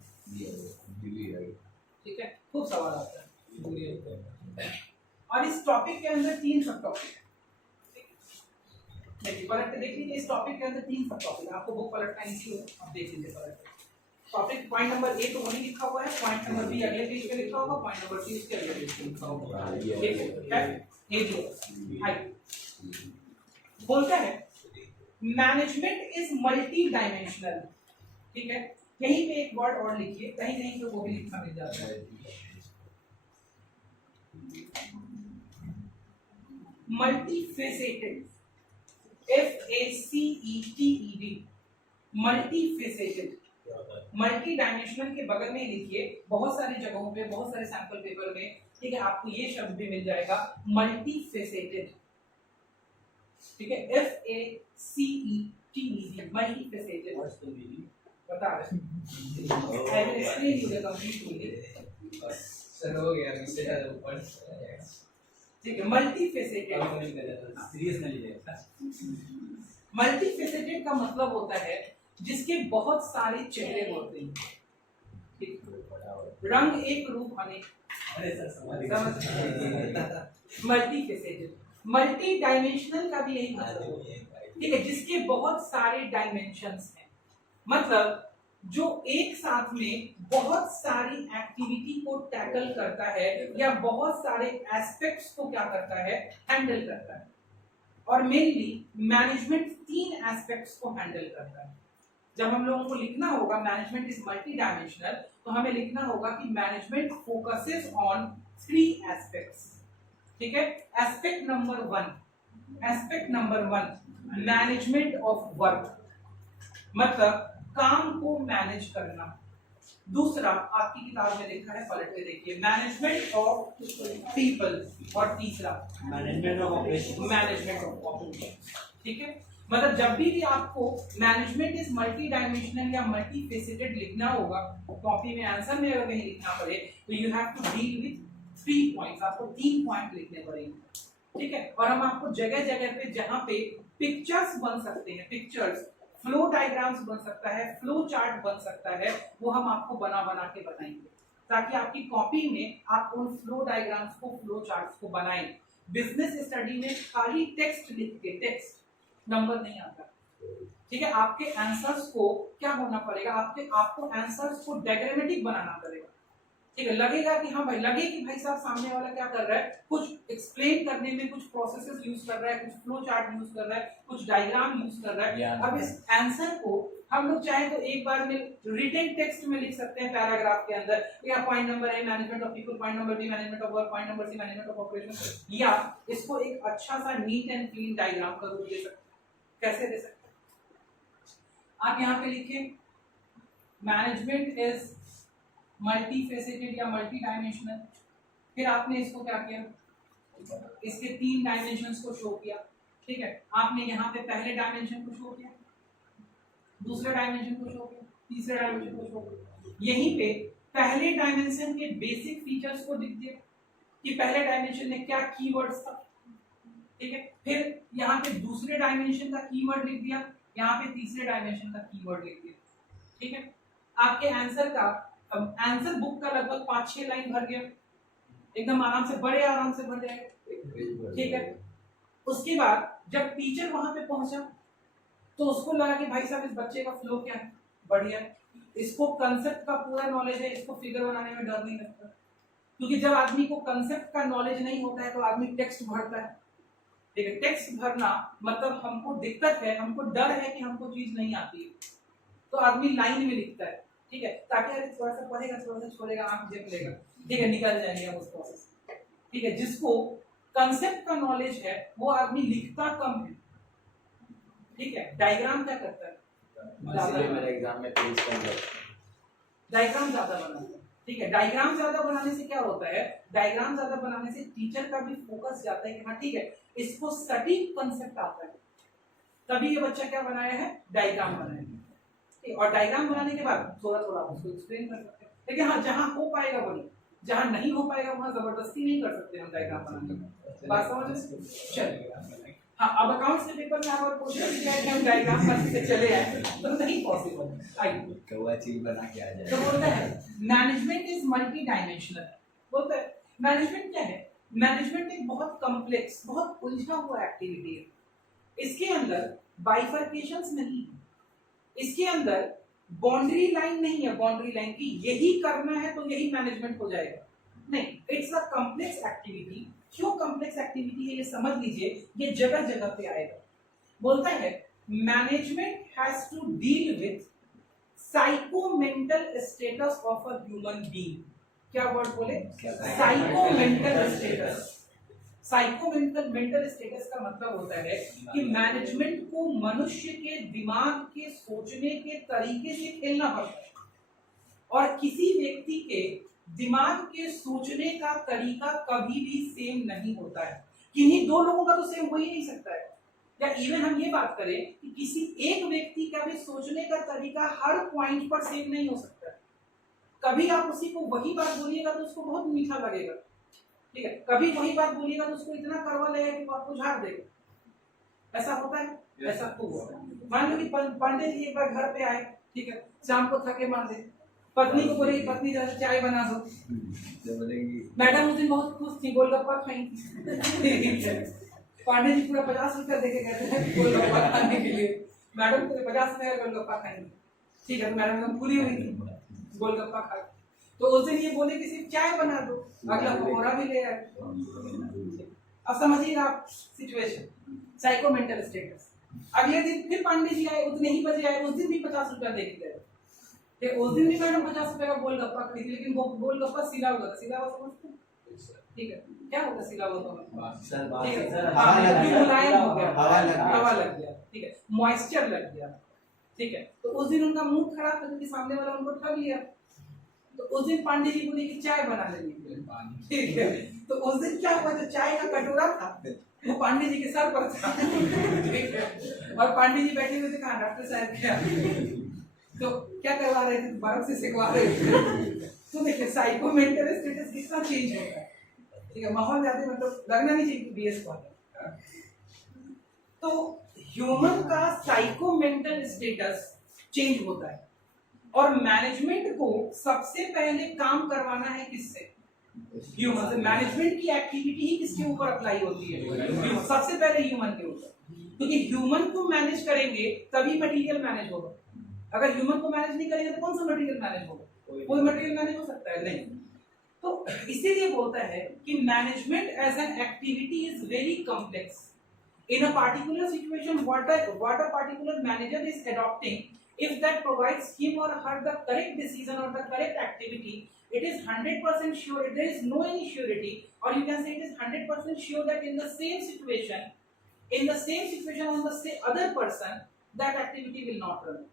ठीक है, खूब सवाल आता है, और इस टॉपिक के अंदर 3 सब टॉपिक है। देखिए पलट के देख लीजिए, इस टॉपिक के अंदर 3 सब टॉपिक है, आपको बुक पलटना इजी हो, आप देख लीजिए पलट के। टॉपिक पॉइंट नंबर ए तो वही लिखा हुआ है, पॉइंट नंबर बी अगले पेज पे लिखा होगा, पॉइंट नंबर सी उसके अगले पेज पे लिखा होगा। ठीक है, ए जो हाई बोलता है मैनेजमेंट इज मल्टी डायमेंशनल। ठीक है, यहीं पे एक वर्ड और लिखिए, कहीं कहीं पे वो भी लिखना मिल जाता है, multifaceted, FACETED, multifaceted. Multi dimensional के बगल में लिखिए, बहुत सारी जगहों पे, बहुत सारे सैंपल पेपर में, ठीक है, आपको ये शब्द भी मिल जाएगा, मल्टीफेसेटेड। ठीक है, FACETED, मल्टीफेसेटेड। बता रहे I will explain you the complete meaning. Sir हो गया, इससे ज्यादा ऊपर ठीक है, मल्टीफेसेटेड। सीरियस नहीं लीजिएगा। मल्टीफेसेटेड का मतलब होता है जिसके बहुत सारे चेहरे होते हैं। ठीक, रंग एक रूप अनेक। अरे सर समझ मल्टीफेसेटेड, मल्टी डायमेंशनल का भी यही मतलब होता है। ठीक है, जिसके बहुत सारे डायमेंशंस हैं, मतलब जो एक साथ में बहुत सारी एक्टिविटी को टैकल करता है या बहुत सारे एस्पेक्ट्स को क्या करता है, हैंडल करता है। और मेनली मैनेजमेंट 3 एस्पेक्ट्स को हैंडल करता है। जब हम लोगों को लिखना होगा मैनेजमेंट इज मल्टी डायमेंशनल, तो हमें लिखना होगा कि मैनेजमेंट फोकसेस ऑन 3 एस्पेक्ट्स। ठीक है, aspect number 1 management of work, मतलब काम को मैनेज करना। दूसरा आपकी किताब में लिखा है, पलट के देखिए, मैनेजमेंट ऑफ पीपल। और तीसरा मैनेजमेंट ऑफ ऑपरेशन। ठीक है, मतलब जब भी आपको मैनेजमेंट इज मल्टी डायमेंशनल या मल्टी फेसेटेड लिखना होगा, कॉपी में आंसर में अगर कहीं लिखना पड़े, तो you have to deal with 3 points, आपको 3 पॉइंट लिखने पड़ेंगे। ठीक है, और हम आपको जगह जगह पे जहां पे पिक्चर्स बन सकते हैं, पिक्चर्स, फ्लो डायग्राम्स बन सकता है, फ्लो चार्ट बन सकता है, वो हम आपको बना बना के बताएंगे, ताकि आपकी कॉपी में आप उन फ्लो डायग्राम्स को, फ्लो चार्ट्स को बनाएं। बिजनेस स्टडी में खाली टेक्स्ट लिख के, टेक्स्ट नंबर नहीं आता। ठीक है, आपके आंसर्स को क्या होना पड़ेगा, आपको आंसर्स को डायग्रामेटिक बनाना पड़ेगा। ठीक है, लगेगा कि हाँ भाई, लगे कि भाई साहब सामने वाला क्या कर रहा है, कुछ एक्सप्लेन करने में कुछ प्रोसेसेस यूज कर रहा है, कुछ फ्लो चार्ट यूज कर रहा है, कुछ डायग्राम यूज कर रहा है। अब इस आंसर को हम लोग चाहे तो एक बार में रिटन टेक्स्ट में लिख सकते हैं पैराग्राफ के अंदर, या point number A management of people, point number B management of work, point number C management of operation, या इसको एक अच्छा सा नीट एंड क्लीन डायग्राम का रूप दे सकते हैं। कैसे दे सकते हैं? आप यहाँ पे लिखिए मैनेजमेंट इज मल्टी फेसेटेड या मल्टी डायमेंशनल। फिर आपने इसको क्या किया, इसके 3 डायमेंशंस को शो किया। ठीक है, आपने यहाँ पे पहले डायमेंशन को शो किया, दूसरे डायमेंशन को शो किया, तीसरे डायमेंशन को शो किया। यहीं पे पहले डायमेंशन के बेसिक फीचर्स को लिख दिया कि पहले डायमेंशन में क्या कीवर्ड्स था। ठीक है, फिर यहाँ पे दूसरे डायमेंशन का कीवर्ड लिख दिया, यहाँ पे तीसरे डायमेंशन का कीवर्ड लिख दिया। ठीक है, आपके आंसर का आंसर बुक का लगभग 5-6 लाइन भर गया, एकदम आराम से, बड़े आराम से भर जाएगा। ठीक है, उसके बाद जब टीचर वहां पे पहुंचा तो उसको लगा कि भाई साहब इस बच्चे का फ्लो क्या है, बढ़िया है, इसको कंसेप्ट का पूरा नॉलेज है, इसको फिगर बनाने में डर नहीं लगता। क्योंकि जब आदमी को कंसेप्ट का नॉलेज नहीं होता है तो आदमी टेक्स्ट भरता है। ठीक है, टेक्स्ट भरना मतलब हमको दिक्कत है, हमको डर है कि हमको चीज नहीं आती है, तो आदमी लाइन में लिखता है। ठीक है, ताकि अरे थोड़ा सा पढ़ेगा, थोड़ा सा छोड़ेगा, आंख देख लेगा, ठीक है, निकल जाएंगे हम उस प्रोसेस। ठीक है, जिसको कंसेप्ट का नॉलेज है वो आदमी लिखता कम है। ठीक है, डायग्राम क्या करता है, मेरे एग्जाम में पेज कर डायग्राम ज्यादा बनाता है। ठीक है, डायग्राम ज्यादा बनाने से क्या होता है, डायग्राम ज्यादा बनाने से टीचर का भी फोकस जाता है कि हाँ ठीक है, इसको सटीक कंसेप्ट आता है, तभी ये बच्चा क्या बनाया है, डायग्राम बनाया है। और डायग्राम बनाने के बाद थोड़ा थोड़ा उसको एक्सप्लेन कर सकते हैं। लेकिन हाँ, जहाँ हो पाएगा वही, जहाँ नहीं हो पाएगा वहाँ जबरदस्ती नहीं कर सकते हम डायग्राम बनाने में। बात समझ? चलिए, हाँ, अब अकाउंट्स के पेपर में अगर क्वेश्चन किया है कि हम डायग्राम बना के चले आए तो नहीं पॉसिबल। आइए, कौवा चीज बना के आ जाए। तो बोलता है मैनेजमेंट इज मल्टी डायमेंशनल। बोलता है मैनेजमेंट क्या है, मैनेजमेंट एक बहुत कॉम्प्लेक्स, बहुत उलझा हुआ एक्टिविटी है। इसके अंदर बाइफरकेशंस नहीं है, इसके अंदर बाउंड्री लाइन नहीं है, बाउंड्री लाइन की यही करना है तो यही मैनेजमेंट हो जाएगा, नहीं। It's a complex activity. क्यों कॉम्प्लेक्स एक्टिविटी है ये समझ लीजिए, ये जगह जगह पे आएगा। बोलता है management has to deal with psychomental status of a human being. क्या वर्ड बोले, साइकोमेंटल स्टेटस। साइकोमेंटल स्टेटस का मतलब होता है कि मैनेजमेंट को मनुष्य के दिमाग के सोचने के तरीके से खेलना पड़ता है, और किसी व्यक्ति के दिमाग के सोचने का तरीका कभी भी सेम नहीं होता है। किन्हीं 2 लोगों का तो सेम हो ही नहीं सकता है। या इवन हम ये बात करें कि किसी एक व्यक्ति का भी सोचने का तरीका हर पॉइंट पर सेम नहीं हो सकता है। कभी आप उसी को वही बात बोलिएगा तो उसको बहुत मीठा लगेगा, ठीक है, कभी वही बात बोलिएगा तो उसको इतना कड़वा लगेगा कि वो आपको झाड़ देगा। ऐसा होता है, ऐसा तो हुआ। मान लो कि पंडित जी एक बार घर पे आए, ठीक है, शाम को थके मांदे, पत्नी को बोले पत्नी जरा चाय बना दो, मैडम उस दिन बहुत खुश थी, गोलगप्पा खाई। पांडे जी पूरा 50 रुपया देके गए थे गोलगप्पा खाने के लिए, मैडम को 50 रुपया गोलगप्पा खाएंगे, ठीक है, तो मैडम एकदम खुली हुई थी गोलगप्पा खा, तो उस दिन ये बोले कि सिर्फ चाय बना दो, अगला कोहरा भी ले आए। अब समझिएगा आप सिचुएशन, साइकोमेंटल स्टेटस। अगले दिन फिर पांडे जी आए, उतने ही बजे आए, उस दिन भी 50 रुपया देके गए, उस दिन भी मैडम 50 रुपए का गोलगप्पा खरीदी, लेकिन वो गोलगप्पा सिला हुआ था। सिला हुआ समझते हैं, ठीक है, क्या होता सिला हुआ तो मुलायम हो गया, हवा लग गया, ठीक है, मॉइस्चर लग गया, ठीक है। तो उस दिन उनका मूड खराब था क्योंकि सामने वाला उनको ठग लिया, तो उस दिन पांडे जी बोले कि चाय बना लेंगे, ठीक है। तो उस दिन क्या हुआ, जो चाय का कटोरा था वो पांडे जी के सर पर था, ठीक है, और पांडे जी बैठे हुए थे, कहा डॉक्टर साहब क्या, तो क्या करवा रहे थे, बर्फ से सिखवा रहे थे। तो देखिए साइकोमेंटल स्टेटस कितना चेंज होता है, ठीक है, माहौल ज्यादा मतलब लगना नहीं चाहिए बीएस को। तो ह्यूमन का साइकोमेंटल स्टेटस चेंज होता है, और मैनेजमेंट को सबसे पहले काम करवाना है किससे, ह्यूमन से। मैनेजमेंट की एक्टिविटी ही किसके ऊपर अप्लाई होती है, सबसे पहले ह्यूमन के ऊपर, क्योंकि ह्यूमन को मैनेज करेंगे तभी मटेरियल मैनेज होगा। अगर ह्यूमन को मैनेज नहीं करेंगे तो कौन सा मटेरियल मैनेज होगा, कोई मटेरियल मैनेज हो सकता है, नहीं। तो इसीलिए बोलता है कि management as an activity is very complex. In a particular situation what a particular manager is adopting if that provides him or her the correct decision or the correct activity, it is 100% sure, there is no any surety, or you can say it is 100% sure that in the same situation on the other person, that activity will not run.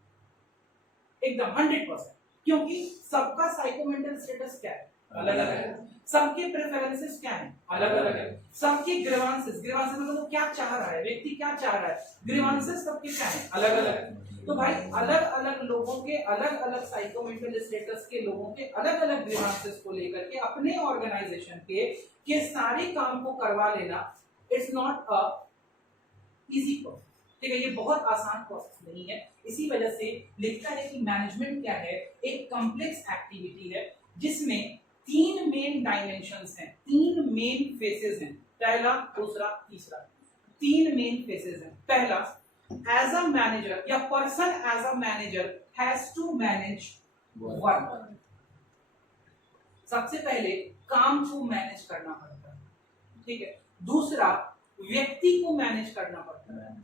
एकदम 100%, क्योंकि सबका साइकोमेंटल status क्या है, अलग अलग है, सबके preferences क्या हैं, अलग अलग है, सबके ग्रीवांसेस मतलब क्या चाह रहा है, व्यक्ति क्या चाह रहा है, ग्रीवांसेस सबके क्या हैं, अलग अलग है। तो भाई अलग अलग लोगों के अलग अलग साइकोमेंटल स्टेटस के लोगों के अलग अलग ग्रीवांसेस को लेकर के अपने ऑर्गेनाइजेशन के सारे काम को करवा लेना, it's not a easy process, ठीक है, ये बहुत आसान प्रोसेस नहीं है। इसी वजह से लिखता है कि मैनेजमेंट क्या है, एक कॉम्प्लेक्स एक्टिविटी है जिसमें 3 मेन डायमेंशंस हैं, 3 मेन फेसेस हैं, पहला दूसरा तीसरा, 3 मेन फेसेस हैं। पहला, एज अ मैनेजर या person as a manager has to manage work, सबसे पहले काम को मैनेज करना पड़ता है, ठीक है। दूसरा, व्यक्ति को मैनेज करना पड़ता है,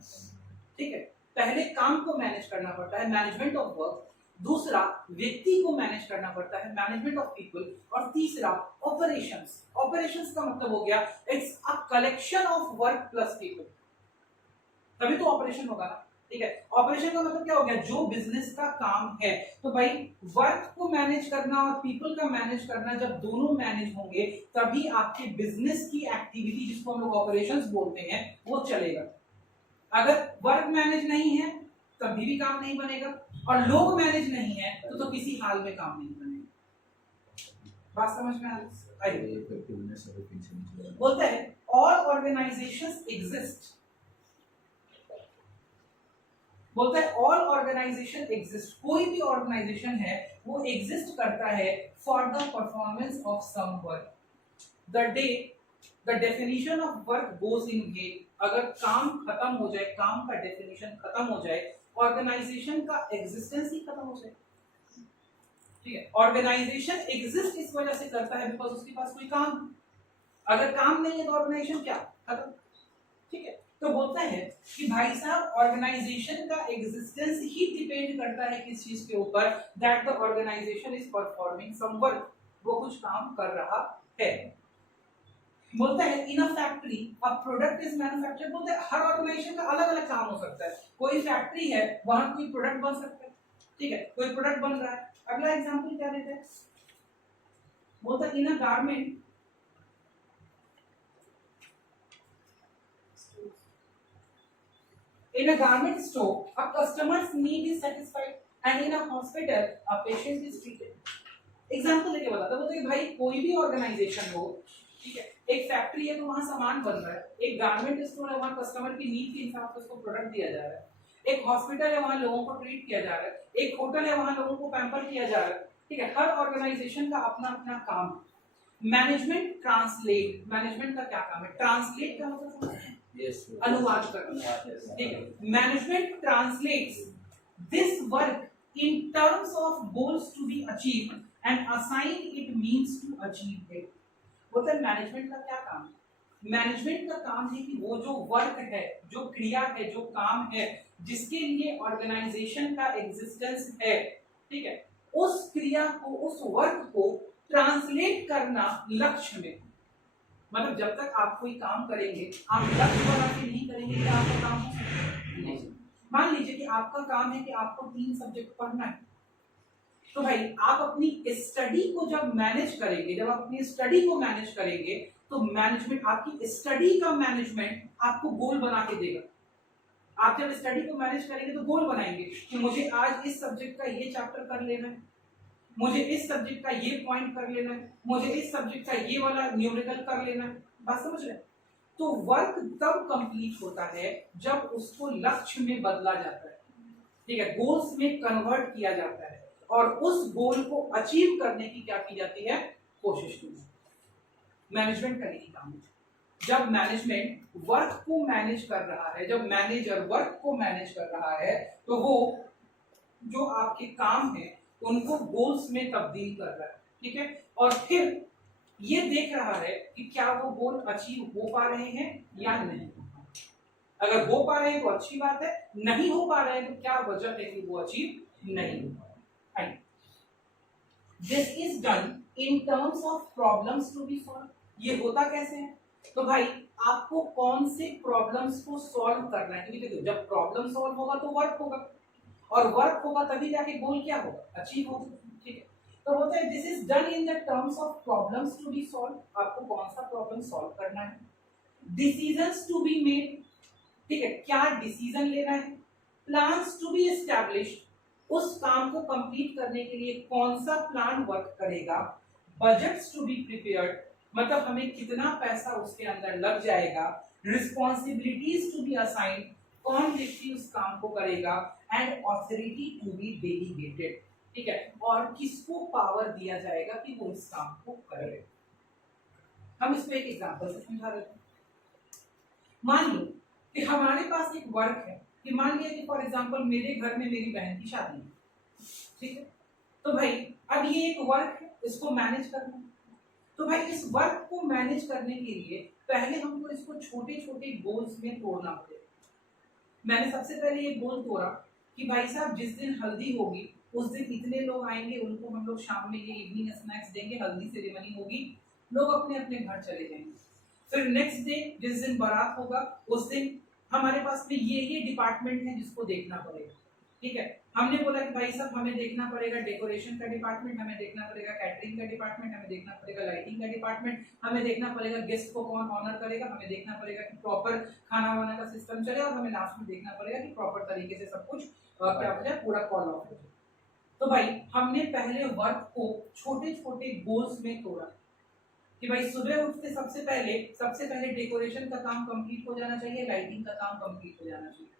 ठीक है, पहले काम को मैनेज करना पड़ता है, मैनेजमेंट ऑफ वर्क। दूसरा, व्यक्ति को मैनेज करना पड़ता है, मैनेजमेंट ऑफ पीपल। और तीसरा, ऑपरेशंस। ऑपरेशंस का मतलब हो गया it's a collection of work plus people, तभी तो ऑपरेशन होगा ना, ठीक है। ऑपरेशन का मतलब क्या हो गया, जो बिजनेस का काम है। तो भाई वर्क को मैनेज करना और पीपल का मैनेज करना, जब दोनों मैनेज होंगे तभी आपके बिजनेस की एक्टिविटी, जिसको हम लोग ऑपरेशंस बोलते हैं, वो चलेगा। अगर वर्क मैनेज नहीं है तभी भी काम नहीं बनेगा, और लोग मैनेज नहीं है तो किसी हाल में काम नहीं बनेगा। बात समझ में आ रही? बोलते हैं ऑल ऑर्गेनाइजेशंस एग्जिस्ट, बोलता है ऑल ऑर्गेनाइजेशन एग्जिस्ट, कोई भी ऑर्गेनाइजेशन है वो एग्जिस्ट करता है for the performance of some work. The day the definition of work goes in weight, अगर काम खत्म हो जाए, काम का डेफिनेशन खत्म हो जाए, ऑर्गेनाइजेशन का एग्जिस्टेंस ही खत्म हो जाए, ठीक है। ऑर्गेनाइजेशन एग्जिस्ट इस वजह से करता है बिकॉज उसके पास कोई काम, अगर काम नहीं है तो ऑर्गेनाइजेशन क्या खत्म, ठीक है। तो बोलता है कि भाई साहब ऑर्गेनाइजेशन का एग्जिस्टेंस ही डिपेंड करता है किस चीज के ऊपर, that the organisation is performing some work, वो कुछ काम कर रहा है। बोलता है in a factory a product is manufactured, बोलते हैं हर ऑर्गेनाइजेशन का अलग अलग काम हो सकता है। कोई फैक्ट्री है, वहां कोई प्रोडक्ट बन सकता है, ठीक है, कोई प्रोडक्ट बन रहा है। अगला एग्जांपल क्या देते हैं, बोलता है in a garment in a garment store a customer's need is satisfied and in a hospital a patient is treated। Example देके बताता है कि भाई कोई भी ऑर्गेनाइजेशन हो, ठीक है, एक फैक्ट्री है तो वहां सामान बन रहा है, एक गारमेंट स्टोर है वहां कस्टमर की नीड के हिसाब से उसको प्रोडक्ट दिया जा रहा है, एक हॉस्पिटल है वहां लोगों को ट्रीट किया जा रहा है, एक होटल है वहां लोगों को पैम्पर किया जा रहा है, ठीक है। हर ऑर्गेनाइजेशन का अपना अपना काम। मैनेजमेंट ट्रांसलेट, मैनेजमेंट का क्या काम है, ट्रांसलेट का मतलब अनुवाद करना, ठीक है। Management translates this work in terms of goals to be achieved and assign it means to achieve it. बोलते हैं मैनेजमेंट का क्या काम है, मैनेजमेंट का काम है कि वो जो वर्क है, जो क्रिया है, जो काम है, जिसके लिए ऑर्गेनाइजेशन का एग्जिस्टेंस है, ठीक है, उस क्रिया को, उस वर्क को ट्रांसलेट करना लक्ष्य में। मतलब जब तक आप कोई काम करेंगे, आप लक्ष्य बना के नहीं करेंगे कि आपका काम हो नहीं। मान लीजिए कि आपका काम है कि आपको 3 सब्जेक्ट पढ़ना है, तो भाई आप अपनी स्टडी को जब मैनेज करेंगे, जब आप अपनी स्टडी को मैनेज करेंगे, तो मैनेजमेंट, आपकी स्टडी का मैनेजमेंट आपको गोल बना के देगा। आप जब स्टडी को मैनेज करेंगे तो गोल बनाएंगे कि मुझे आज इस सब्जेक्ट का ये चैप्टर कर लेना है, मुझे इस सब्जेक्ट का ये पॉइंट कर लेना है, मुझे इस सब्जेक्ट का ये वाला न्यूमेरिकल कर लेना है। बात समझ रहे हैं? तो वर्क तब कंप्लीट होता है जब उसको लक्ष्य में बदला जाता है, ठीक है, गोल्स में कन्वर्ट किया जाता है, और उस गोल को अचीव करने की क्या की जाती है, कोशिश की जाती है। मैनेजमेंट का यही काम है। जब मैनेजमेंट वर्क को मैनेज कर रहा है, जब मैनेजर वर्क को मैनेज कर रहा है, तो वो जो आपके काम है उनको गोल्स में तब्दील कर रहा है, ठीक है, और फिर ये देख रहा है कि क्या वो गोल अचीव हो पा रहे हैं या नहीं। अगर हो पा रहे हैं तो अच्छी बात है, नहीं हो पा रहे हैं तो क्या वजह है कि वो अचीव नहीं। This is done in terms of problems to be solve. ये होता कैसे है? तो भाई आपको कौन से प्रॉब्लम्स को सॉल्व करना है, देखो जब प्रॉब्लम सॉल्व होगा तो वर्क होगा, और वर्क होगा तभी जाके गोल क्या होगा, अचीव होगा। ठीक है, तो होता है this is done in the terms of problems to be solve. आपको कौन सा प्रॉब्लम सॉल्व करना है, डिसीजंस टू बी मेड, ठीक है, क्या डिसीजन लेना है, प्लान्स टू बी एस्टैब्लिश्ड, उस काम को कंप्लीट करने के लिए कौन सा प्लान वर्क करेगा, बजट्स टू बी प्रिपेयर्ड, मतलब हमें कितना पैसा उसके अंदर लग जाएगा, रिस्पॉन्सिबिलिटीज टू बी असाइंड, कौन व्यक्ति उस काम को करेगा, and authority to be delegated, ठीक है, और किसको पावर दिया जाएगा कि वो इस काम को करे। हम इसमें एक एग्जांपल से समझा देते हैं। मान लो कि हमारे पास एक वर्क है कि मान लिया कि फॉर एग्जांपल मेरे घर में मेरी बहन की शादी है, ठीक है, तो भाई अब ये एक वर्क है, इसको मैनेज करना है। तो भाई इस वर्क को मैनेज करने के लिए पहले हमको इसको छोटे छोटे गोल्स में तोड़ना पड़ेगा। मैंने सबसे पहले ये गोल तोड़ा कि भाई साहब जिस दिन हल्दी होगी उस दिन इतने लोग आएंगे, उनको हम लोग शाम में ये इवनिंग स्नैक्स देंगे, हल्दी सेरेमनी होगी, लोग अपने अपने घर चले जाएंगे। फिर नेक्स्ट डे जिस दिन बारात होगा उस दिन हमारे पास में ये डिपार्टमेंट है जिसको देखना पड़ेगा, ठीक है। हमने बोला कि भाई साहब हमें देखना पड़ेगा डेकोरेशन का डिपार्टमेंट, हमें देखना पड़ेगा कैटरिंग का डिपार्टमेंट, हमें देखना पड़ेगा लाइटिंग का डिपार्टमेंट, हमें देखना पड़ेगा गेस्ट को कौन ऑनर करेगा, हमें देखना पड़ेगा कि प्रॉपर खाना वाना का सिस्टम चले, और हमें लास्ट में देखना पड़ेगा कि प्रॉपर तरीके से सब कुछ क्या हो जाए, पूरा कॉल ऑफ हो जाए। तो भाई हमने पहले वर्क को छोटे छोटे गोल्स में तोड़ा कि भाई सुबह उठते सबसे पहले डेकोरेशन का काम कंप्लीट हो जाना चाहिए, लाइटिंग का काम कंप्लीट हो जाना चाहिए।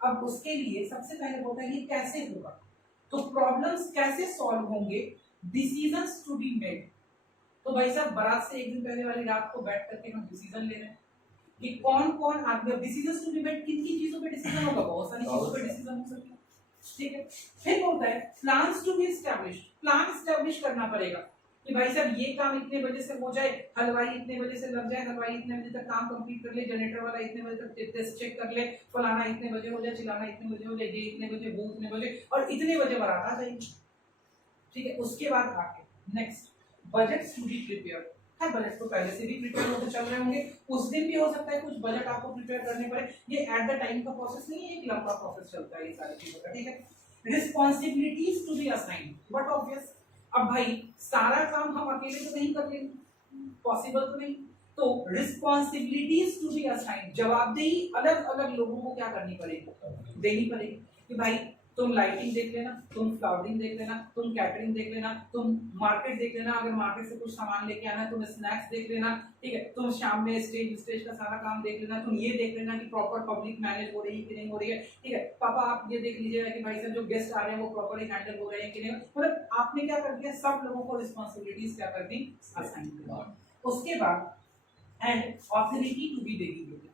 अब उसके लिए सबसे पहले होता है ये कैसे होगा, तो प्रॉब्लम्स कैसे सॉल्व होंगे, डिसीजंस टू बी मेड। तो भाई साहब बारात से एक दिन पहले वाली रात को बैठ करके हम डिसीजन ले रहे हैं कि कौन कौन आगे, डिसीजंस टू बी मेड, किन किन चीजों पे डिसीजन होगा, बहुत सारी चीजों पे डिसीजन हो सकता है, ठीक है। फिर होता है plans to be established, plan establish करना पड़ेगा कि भाई साहब ये काम इतने बजे से हो जाए, हलवाई इतने बजे से लग जाए, हलवाई इतने बजे तक काम कंप्लीट कर ले, जनरेटर वाला इतने बजे तक टेस्ट चेक कर ले, फलाना इतने बजे हो जाए, चिलाना इतने बजे हो जाए, ये इतने बजे, वो इतने बजे, और इतने बजे बारात आ जाएगी, ठीक है। उसके बाद आके next budgets to be prepared. हर बजट तो पहले से भी प्रिपेयर होते चल रहे होंगे, उस दिन भी हो सकता है कुछ बजट आपको प्रिपेयर करने पड़े, ये एट द टाइम का प्रोसेस नहीं है, एक लंबा प्रोसेस चलता है ये सारी चीजों का, ठीक है। Responsibilities to be assigned, but obvious अब भाई सारा काम हम अकेले तो नहीं कर लेंगे, पॉसिबल तो नहीं, तो रिस्पॉन्सिबिलिटीज टू बी असाइंड, जवाबदेही अलग अलग लोगों को क्या करनी पड़ेगी, देनी पड़ेगी कि भाई तुम लाइटिंग देख लेना, तुम फ्लावरिंग देख लेना, तुम कैटरिंग देख लेना, तुम मार्केट देख लेना, अगर मार्केट से कुछ सामान लेके आना तुम स्नैक्स देख लेना, ठीक है, तुम शाम में स्टेज का सारा काम देख लेना, तुम ये देख लेना कि प्रॉपर पब्लिक मैनेज हो रही है कि नहीं हो रही है, ठीक है। पापा आप ये देख लीजिएगा कि भाई साहब जो गेस्ट आ रहे हैं वो प्रॉपरली हैंडल हो रहे हैं कि नहीं, मतलब आपने क्या कर दिया, सब लोगों को रिस्पॉन्सिबिलिटीज क्या कर दी, असाइन कर दी। उसके बाद and authority to be delegated.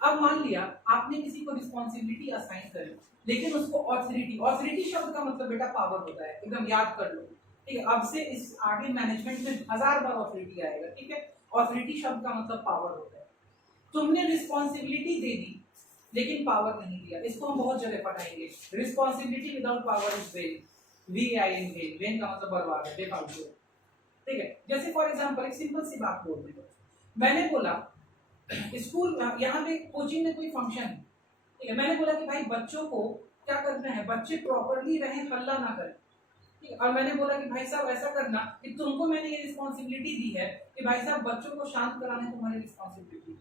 अब मान लिया आपने किसी को रिस्पॉन्सिबिलिटी असाइन करी, लेकिन उसको ऑथोरिटी शब्द का मतलब बेटा पावर होता है, एकदम याद कर लो, ठीक है। अब से इस आगे मैनेजमेंट में 1000 बार ऑथोरिटी आएगा, ठीक है। ऑथोरिटी शब्द का मतलब पावर होता है। तुमने रिस्पॉन्सिबिलिटी दे दी लेकिन पावर नहीं दिया, इसको हम बहुत जगह पढ़ाएंगे। Responsibility without power is when, VAN, when का मतलब बर्बाद है, बेफालतू, ठीक है। जैसे फॉर एग्जांपल एक सिंपल सी बात बोल रही हूं, मैंने बोला स्कूल यहाँ पे कोचिंग में कोई फंक्शन है, ठीक है, मैंने बोला कि भाई बच्चों को क्या करना है, बच्चे प्रॉपरली रहें, हल्ला ना करें, ठीक है। और मैंने बोला कि भाई साहब ऐसा करना कि तुमको मैंने ये रिस्पॉन्सिबिलिटी दी है कि भाई साहब बच्चों को शांत कराना तुम्हारी रिस्पॉन्सिबिलिटी।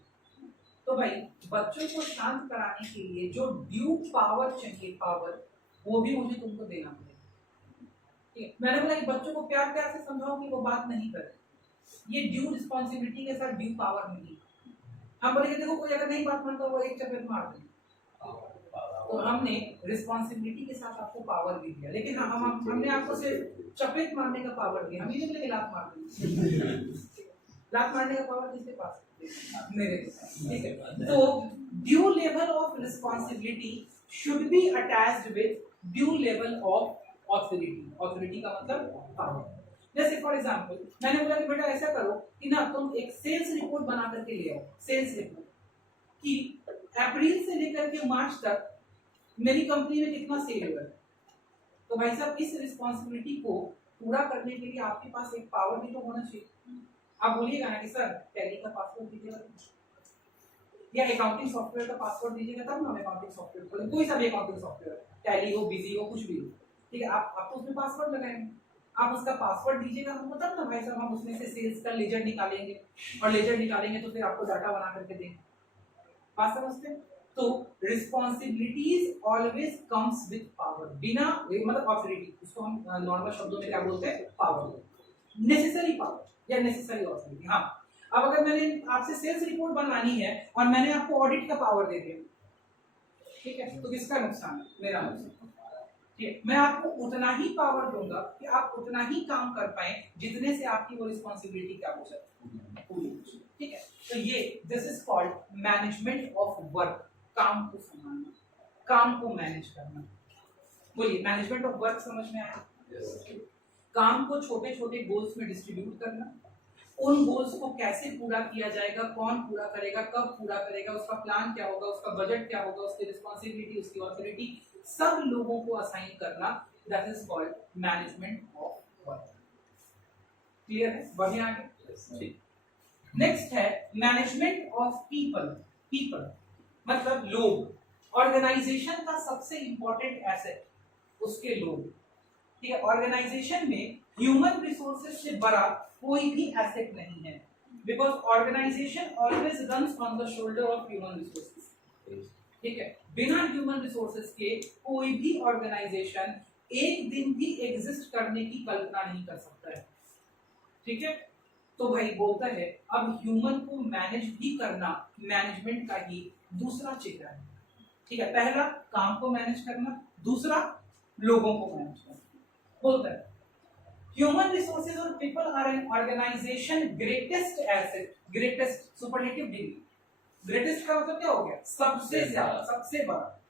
तो भाई बच्चों को शांत कराने के लिए जो ड्यू पावर चाहिए, पावर वो भी मुझे तुमको देना पड़ेगा, ठीक है। मैंने बोला कि बच्चों को प्यार प्यार से समझाओ कि वो बात नहीं करे, ये ड्यू रिस्पॉन्सिबिलिटी के साथ ड्यू पावर नहीं। हम बोले कि देखो कोई अगर नहीं बात मानता वो एक चपेट मार देंगे, तो हमने रिस्पॉन्सिबिलिटी के साथ आपको पावर भी दिया, लेकिन हमने आपको सिर्फ चपेट मारने का पावर दिया, हम ये नहीं बोले लात मार देंगे। लात मारने का पावर किसके पास, मेरे पास, ठीक है। तो due level of responsibility should be attached with due level of authority का मतलब पावर। जैसे फॉर एग्जांपल मैंने बोला कि बेटा ऐसा करो कि ना तुम एक सेल्स रिपोर्ट बना करके ले आओ, सेल्स रिपोर्ट कि अप्रैल से लेकर के मार्च तक मेरी कंपनी में कितना सेल हुआ है, तो भाई साहब इस रिस्पॉन्सिबिलिटी को पूरा करने के लिए आपके पास एक पावर भी तो होना चाहिए। आप बोलिएगा ना कि सर टैली का पासवर्ड दीजिएगा या अकाउंटिंग सॉफ्टवेयर का पासवर्ड दीजिएगा तब ना हम अकाउंटिंग सॉफ्टवेयर खोलें, कोई सा भी अकाउंटिंग सॉफ्टवेयर, टैली हो, बिजी हो, कुछ भी हो, ठीक है। आप तो उसमें पासवर्ड लगाएंगे, आप उसका पासवर्ड दीजिएगा हमको तब ना भाई साहब हम उसमें से सेल्स का लेजर निकालेंगे, और लेजर निकालेंगे तो फिर आपको डाटा बना करके देंगे। बात समझते हैं? तो responsibilities always comes with power, बिना मतलब ऑथोरिटी, उसको हम नॉर्मल शब्दों में क्या बोलते हैं, पावर, नेसेसरी पावर या नेसेसरी ऑथोरिटी। हाँ, अब अगर मैंने आपसे सेल्स रिपोर्ट बनवानी है और मैंने आपको ऑडिट का पावर दे दिया, ठीक है, तो किसका नुकसान है, मेरा नुकसान, ठीक है। मैं आपको उतना ही पावर दूंगा कि आप उतना ही काम कर पाए जितने से आपकी वो रिस्पॉन्सिबिलिटी क्या हो जाए, पूरी हो जाए, ठीक है। तो ये this is called management of work, काम को संभालना, काम को मैनेज करना। बोलिए, मैनेजमेंट ऑफ वर्क समझ में आया? काम को छोटे छोटे गोल्स में डिस्ट्रीब्यूट करना, उन गोल्स को कैसे पूरा किया जाएगा, कौन पूरा करेगा, कब पूरा करेगा, उसका प्लान क्या होगा, उसका बजट क्या होगा, उसकी रिस्पॉन्सिबिलिटी, उसकी ऑथोरिटी, सब लोगों को असाइन करना, that is called management of work. Clear है? बढ़िया आगे। नेक्स्ट है मैनेजमेंट ऑफ पीपल। पीपल मतलब लोग, ऑर्गेनाइजेशन का सबसे इंपॉर्टेंट एसेट उसके लोग, ठीक है। ऑर्गेनाइजेशन में ह्यूमन रिसोर्सेज से बड़ा कोई भी एसेट नहीं है, because organisation always runs on the shoulder of human resources, ठीक है। बिना ह्यूमन रिसोर्सेज के कोई भी ऑर्गेनाइजेशन एक दिन भी एग्जिस्ट करने की कल्पना नहीं कर सकता है, ठीक है। तो भाई बोलता है अब ह्यूमन को मैनेज भी करना मैनेजमेंट का ही दूसरा चेहरा है, ठीक है। पहला काम को मैनेज करना, दूसरा लोगों को मैनेज करना। बोलता है ह्यूमन रिसोर्सेज और people are an organisation greatest asset, greatest superlative degree, greatest का मतलब क्या हो गया, सबसे ज्यादा, सबसे बड़ा,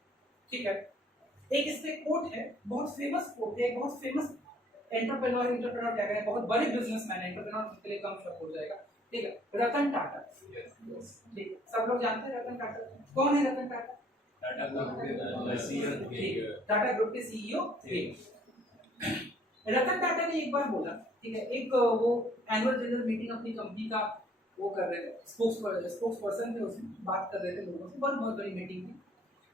ठीक है। एक इस पे कोट है, बहुत फेमस कोट है, बहुत फेमस एंटरप्रेन्योर क्या कहें, बहुत बड़े बिजनेसमैन है, एंटरप्रेन्योर के लिए कम शब्द हो जाएगा, ठीक है। रतन टाटा, ठीक, सब लोग जानते हैं रतन टाटा कौन है। रतन टाटा टाटा ग्रुप के सीईओ थे। रतन टाटा ने एक बार बोला, ठीक है, एक वो एनुअल जनरल मीटिंग अपनी कंपनी का वो कर रहे थे, स्पोक्स पर्सन थे, उसमें बात कर रहे थे लोगों से, बहुत बड़ी मीटिंग थी।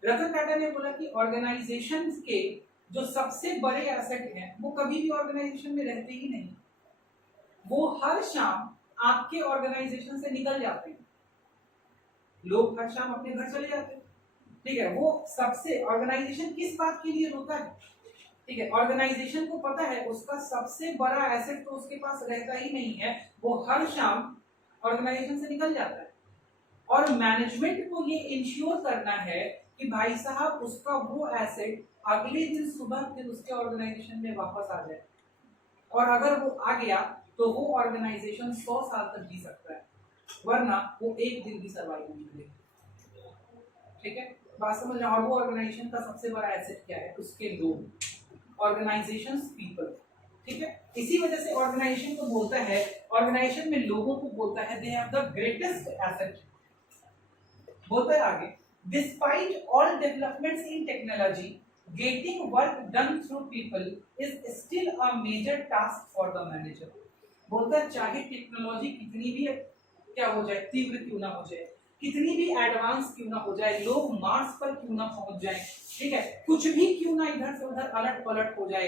रतन टाटा ने बोला कि ऑर्गेनाइजेशंस के जो सबसे बड़े एसेट हैं वो कभी भी ऑर्गेनाइजेशन में रहते ही नहीं, वो हर शाम आपके ऑर्गेनाइजेशन से निकल जाते हैं, लोग हर शाम अपने घर चले जाते हैं, ठीक है। वो सबसे ऑर्गेनाइजेशन किस बात के लिए होता है, ठीक है, ऑर्गेनाइजेशन को पता है उसका सबसे बड़ा एसेट तो उसके पास रहता ही नहीं है, वो हर शाम ऑर्गेनाइजेशन से निकल जाता है। और मैनेजमेंट को ये इंश्योर करना है कि भाई साहब उसका वो एसेट अगले दिन सुबह फिर उसके ऑर्गेनाइजेशन में वापस आ जाए, और अगर वो आ गया तो वो ऑर्गेनाइजेशन 100 साल तक जी सकता है, वरना वो एक दिन भी सर्वाइव नहीं करेगा, ठीक है। बात समझ रहे हैं? और वो ऑर्गेनाइजेशन का सबसे बड़ा एसेट क्या है, उसके लोग, ऑर्गेनाइजेशंस पीपल, ठीक है। इसी वजह से ऑर्गेनाइजेशन को बोलता है, ऑर्गेनाइजेशन में लोगों को बोलता है they have the greatest asset. बोलता है आगे, despite all developments in technology, getting work done through people is still a major task for the manager. बोलता है चाहे टेक्नोलॉजी कितनी भी क्या हो जाए, तीव्र क्यों ना हो जाए, कितनी भी एडवांस क्यों ना हो जाए, लोग मार्स पर क्यों ना पहुंच जाए, ठीक है, कुछ भी क्यों ना इधर से उधर अलट पलट हो जाए,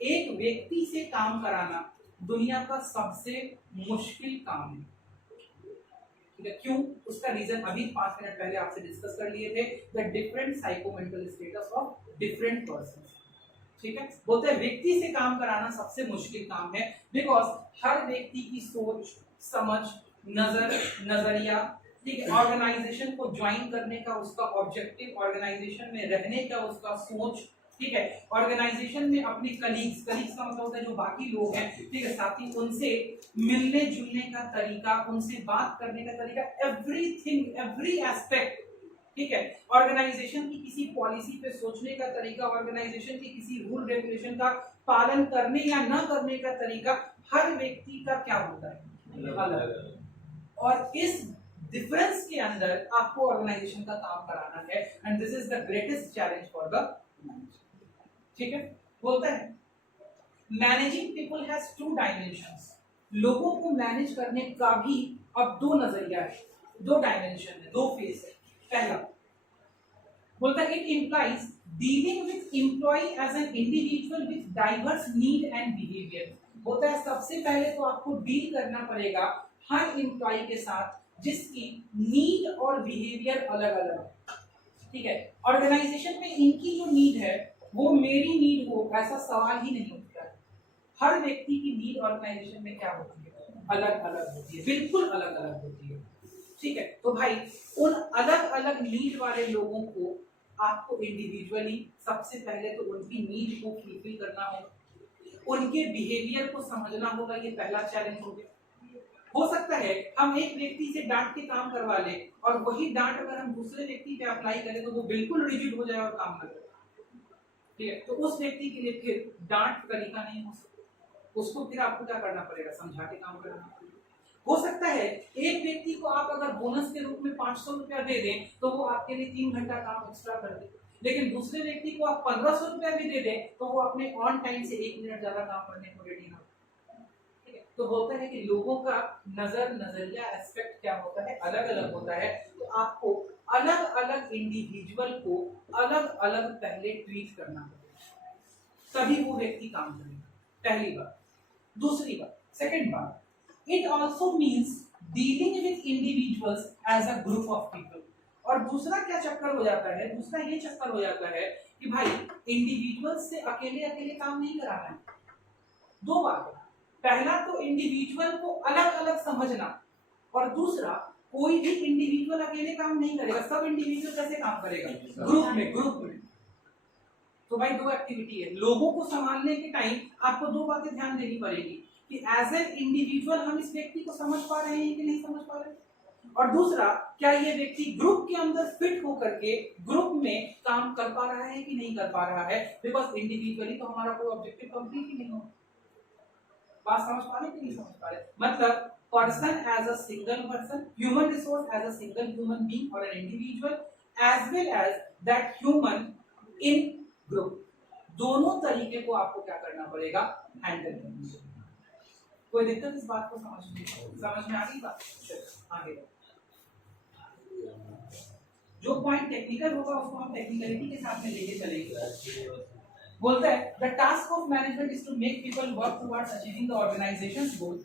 एक व्यक्ति से काम कराना दुनिया का सबसे मुश्किल काम है, ठीक है। क्यों? उसका रीजन अभी 5 मिनट पहले आपसे डिस्कस कर लिए थे, the different psychomental status of different person, ठीक है। बोलते हैं व्यक्ति से काम कराना सबसे मुश्किल काम है, बिकॉज हर व्यक्ति की सोच, समझ, नजरिया, ठीक है, ऑर्गेनाइजेशन को ज्वाइन करने का उसका ऑब्जेक्टिव, ऑर्गेनाइजेशन में रहने का उसका सोच, ठीक है, ऑर्गेनाइजेशन में अपने कलीग्स का मतलब होता है जो बाकी लोग हैं, ठीक है, साथी, उनसे मिलने जुलने का तरीका, उनसे बात करने का तरीका, एवरीथिंग, एवरी एस्पेक्ट, ठीक है, ऑर्गेनाइजेशन की किसी पॉलिसी पे सोचने का तरीका, ऑर्गेनाइजेशन की किसी रूल रेगुलेशन का पालन करने या न करने का तरीका, हर व्यक्ति का क्या होता है, अलग। और इस डिफरेंस के अंदर आपको ऑर्गेनाइजेशन का काम कराना है, and this is the greatest challenge for the manager, ठीक है। बोलता है managing people has to dimensions, लोगों को मैनेज करने का भी अब दो नजरिया है, दो डायमेंशन है, दो फेस है। पहला बोलता है it implies dealing with employ as an individual with diverse need and behaviour. होता है सबसे पहले तो आपको डील करना पड़ेगा हर एम्प्लॉय के साथ जिसकी नीड और बिहेवियर अलग अलग है, ठीक है। ऑर्गेनाइजेशन में इनकी जो नीड है वो मेरी नीड हो ऐसा सवाल ही नहीं उठता है। हर व्यक्ति की नीड ऑर्गेनाइजेशन में क्या होती है, अलग अलग होती है, बिल्कुल अलग अलग होती है, ठीक है। तो भाई उन अलग अलग नीड वाले लोगों को आपको इंडिविजुअली सबसे पहले तो उनकी नीड को फुलफिल करना होगा, उनके बिहेवियर को समझना होगा, ये पहला चैलेंज हो गया। हो सकता है हम एक व्यक्ति से डांट के काम करवा ले और वही डांट अगर हम दूसरे व्यक्ति पे अप्लाई करें तो वो बिल्कुल रिजिड हो जाए और काम न करे, ठीक है। तो उस व्यक्ति के लिए फिर डांट तरीका नहीं हो सकता, उसको फिर आपको क्या करना पड़ेगा, समझा के काम करना पड़ेगा। हो सकता है एक व्यक्ति को आप अगर बोनस के रूप में 500 रुपया दे दें तो वो आपके लिए 3 घंटा काम एक्स्ट्रा कर दे, लेकिन दूसरे व्यक्ति को आप 1500 रुपया भी दे दें तो वो अपने ऑन टाइम से 1 मिनट ज्यादा काम करने को रेडी ना हो, ठीक है। तो होता है कि लोगों का नजरिया एस्पेक्ट क्या होता है, अलग अलग होता है। तो आपको अलग अलग इंडिविजुअल को अलग अलग पहले ट्रीट करना पड़ेगा, तभी वो व्यक्ति काम करेगा, पहली बात। दूसरी बात, सेकंड बात, it also means dealing with individuals as a group of people। और दूसरा क्या चक्कर हो जाता है, दूसरा ये चक्कर हो जाता है कि भाई इंडिविजुअल्स से अकेले अकेले काम नहीं कराना है। दो बात, पहला तो इंडिविजुअल को अलग अलग समझना, और दूसरा कोई भी इंडिविजुअल अकेले काम नहीं करेगा, सब इंडिविजुअल कैसे काम करेगा, ग्रुप में। तो भाई दो एक्टिविटी है, लोगों को संभालने के टाइम आपको दो बातें ध्यान देनी पड़ेगी कि एज एन इंडिविजुअल हम इस व्यक्ति को समझ पा रहे हैं कि नहीं समझ पा रहे हैं, और दूसरा क्या ये व्यक्ति ग्रुप के अंदर फिट होकर के ग्रुप में काम कर पा रहा है कि नहीं कर पा रहा है। बिकॉज इंडिविजुअली तो हमारा कोई ऑब्जेक्टिव कंप्लीट ही नहीं हो, बात समझ पा रहे कि नहीं समझ पा रहे। मतलब person as a single person, human resource as a single human being और an individual, as well as that human in group, दोनों तरीके को आपको क्या करना पड़ेगा, हैंडल करना। कोई दिक्कत इस बात को समझ में आ गई बात? आगे जो पॉइंट टेक्निकल होगा उसको हम टेक्निकलिटी के साथ में लेके चलेंगे। बोलता है the task of management is to make people work towards achieving the organisations goal.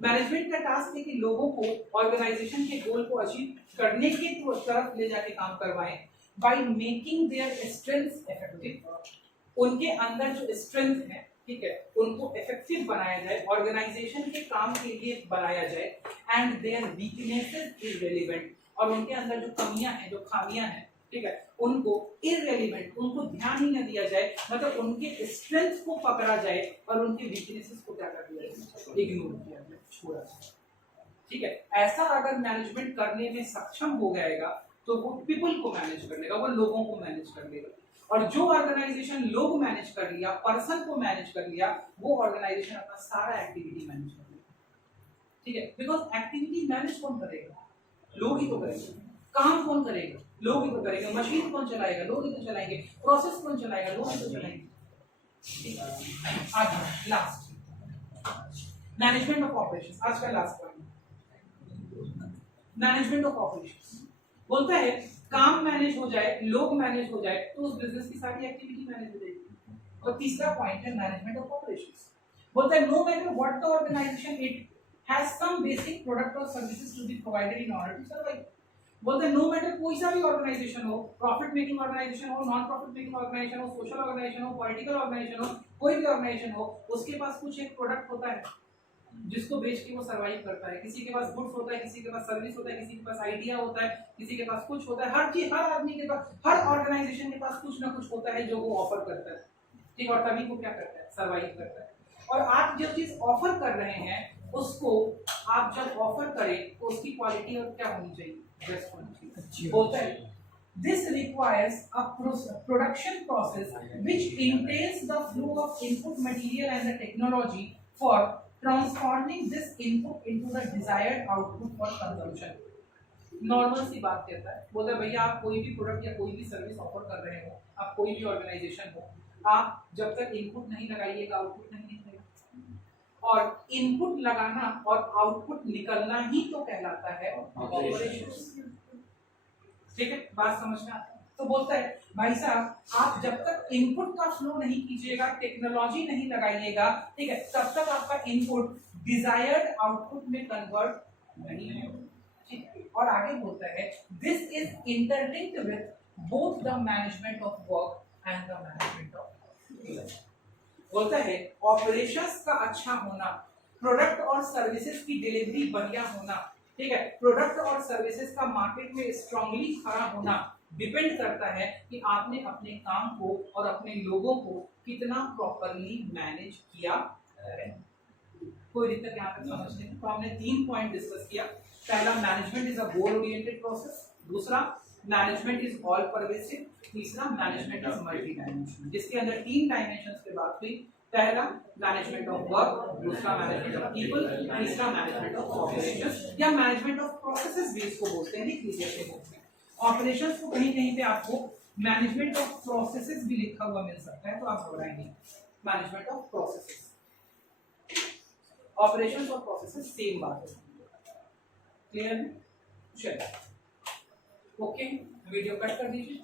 Management का टास्क है कि लोगों को ऑर्गेनाइजेशन के गोल को अचीव करने के तरफ ले जाके काम करवाएं by making their strengths effective. उनके अंदर जो स्ट्रेंथ है, ठीक है, उनको इफेक्टिव बनाया जाए, ऑर्गेनाइजेशन के काम के लिए बनाया जाए, एंड देयर वीकनेसेस इररिलेवेंट, और उनके अंदर जो कमियां हैं, जो खामियां हैं, ठीक है, उनको इररिलेवेंट, उनको ध्यान ही न दिया जाए, मतलब उनके स्ट्रेंथ को पकड़ा जाए और उनके वीकनेसेस को क्या कर दिया जाए, इग्नोर किया जाए, छोड़ा जाए, ठीक है। ऐसा अगर मैनेजमेंट करने में सक्षम हो जाएगा तो वो पीपल को मैनेज कर लेगा, वो लोगों को मैनेज कर लेगा। और जो ऑर्गेनाइजेशन लोग मैनेज कर लिया, पर्सन को मैनेज कर लिया, वो ऑर्गेनाइजेशन अपना सारा एक्टिविटी मैनेज कर लेगा, ठीक है। बिकॉज एक्टिविटी मैनेज कौन करेगा, लोग ही तो करेंगे। काम कौन करेगा, लोग ही तो करेंगे। मशीन कौन चलाएगा, लोग ही तो चलाएंगे। प्रोसेस कौन चलाएगा, लोग ही तो चलाएंगे। आज लास्ट मैनेजमेंट ऑफ ऑपरेशंस, आज का last point management of operations. बोलता है काम मैनेज हो जाए, लोग मैनेज हो जाए तो उस बिजनेस की सारी एक्टिविटी मैनेज हो जाएगी। और तीसरा पॉइंट है मैनेजमेंट ऑफ ऑपरेशंस। बोलता है no matter what the organisation it has some basic product और services to be provided in order to survive. बोलते हैं नो मैटर कोई सा भी ऑर्गेनाइजेशन हो, प्रॉफिट मेकिंग ऑर्गेनाइजेशन हो, नॉन प्रॉफिट मेकिंग ऑर्गेनाइजेशन हो, सोशल ऑर्गेनाइजेशन हो, पॉलिटिकल ऑर्गेनाइजेशन हो, कोई भी ऑर्गेनाइजेशन हो, उसके पास कुछ एक प्रोडक्ट होता है जिसको बेच के वो सर्वाइव करता है। किसी के पास गुड्स होता है, किसी के पास सर्विस होता है, किसी के पास आइडिया होता है, किसी के पास कुछ होता है। हर चीज, हर आदमी के पास, हर ऑर्गेनाइजेशन के पास कुछ ना कुछ होता है जो वो ऑफर करता है, ठीक, और तभी वो क्या करता है, सर्वाइव करता है। और आप जो चीज ऑफर कर रहे हैं उसको आप जब ऑफर करें तो उसकी क्वालिटी और क्या होनी चाहिए, बेस्ट होनी चाहिए। बोलता है this requires a production process which entails the flow of input material and the technology for transforming this input into the desired output for consumption। Normal सी बात कहता है, बोलता है भैया आप कोई भी प्रोडक्ट या कोई भी सर्विस ऑफर कर रहे हो, आप कोई भी ऑर्गेनाइजेशन हो, आप जब तक इनपुट नहीं लगाइएगा आउटपुट नहीं निकलेगा, और इनपुट लगाना और आउटपुट निकलना ही तो कहलाता है ऑपरेशन। ठीक है, बात समझ में आता है? तो बोलता है भाई साहब आप जब तक इनपुट का फ्लो नहीं कीजिएगा, टेक्नोलॉजी नहीं लगाइएगा, ठीक है, तब तक आपका इनपुट डिजायर्ड आउटपुट में कन्वर्ट नहीं होगा। ठीक है, और आगे बोलता है this is interlinked with both the management of work and the management of. बोलता है ऑपरेशंस का अच्छा होना, प्रोडक्ट और सर्विसेज की डिलीवरी बढ़िया होना, ठीक है, प्रोडक्ट और सर्विसेज का मार्केट में स्ट्रांगली खड़ा होना डिपेंड करता है कि आपने अपने काम को और अपने लोगों को कितना प्रॉपरली मैनेज किया है। कोई दिक्कत यहाँ पे समझने में? तो हमने 3 पॉइंट डिस्कस किया। पहला, management is a goal oriented process. दूसरा, मैनेजमेंट इज ऑल परवेसिव। तीसरा, मैनेजमेंट इज मल्टी डायमेंशनल, जिसके अंदर 3 डायमेंशंस की बात हुई। पहला मैनेजमेंट ऑफ वर्क, दूसरा मैनेजमेंट ऑफ पीपल, तीसरा मैनेजमेंट ऑफ ऑपरेशंस या मैनेजमेंट ऑफ प्रोसेसेस भी इसको बोलते हैं। लिख लीजिए अपने बुक में। ऑपरेशंस को कहीं कहीं पे आपको मैनेजमेंट ऑफ प्रोसेसेस भी लिखा हुआ मिल सकता है, तो आप घबराएंगे। मैनेजमेंट ऑफ प्रोसेसेस, ऑपरेशंस और प्रोसेसेस सेम बात है। क्लियर है? चलिए, ओके, वीडियो कट कर दीजिए।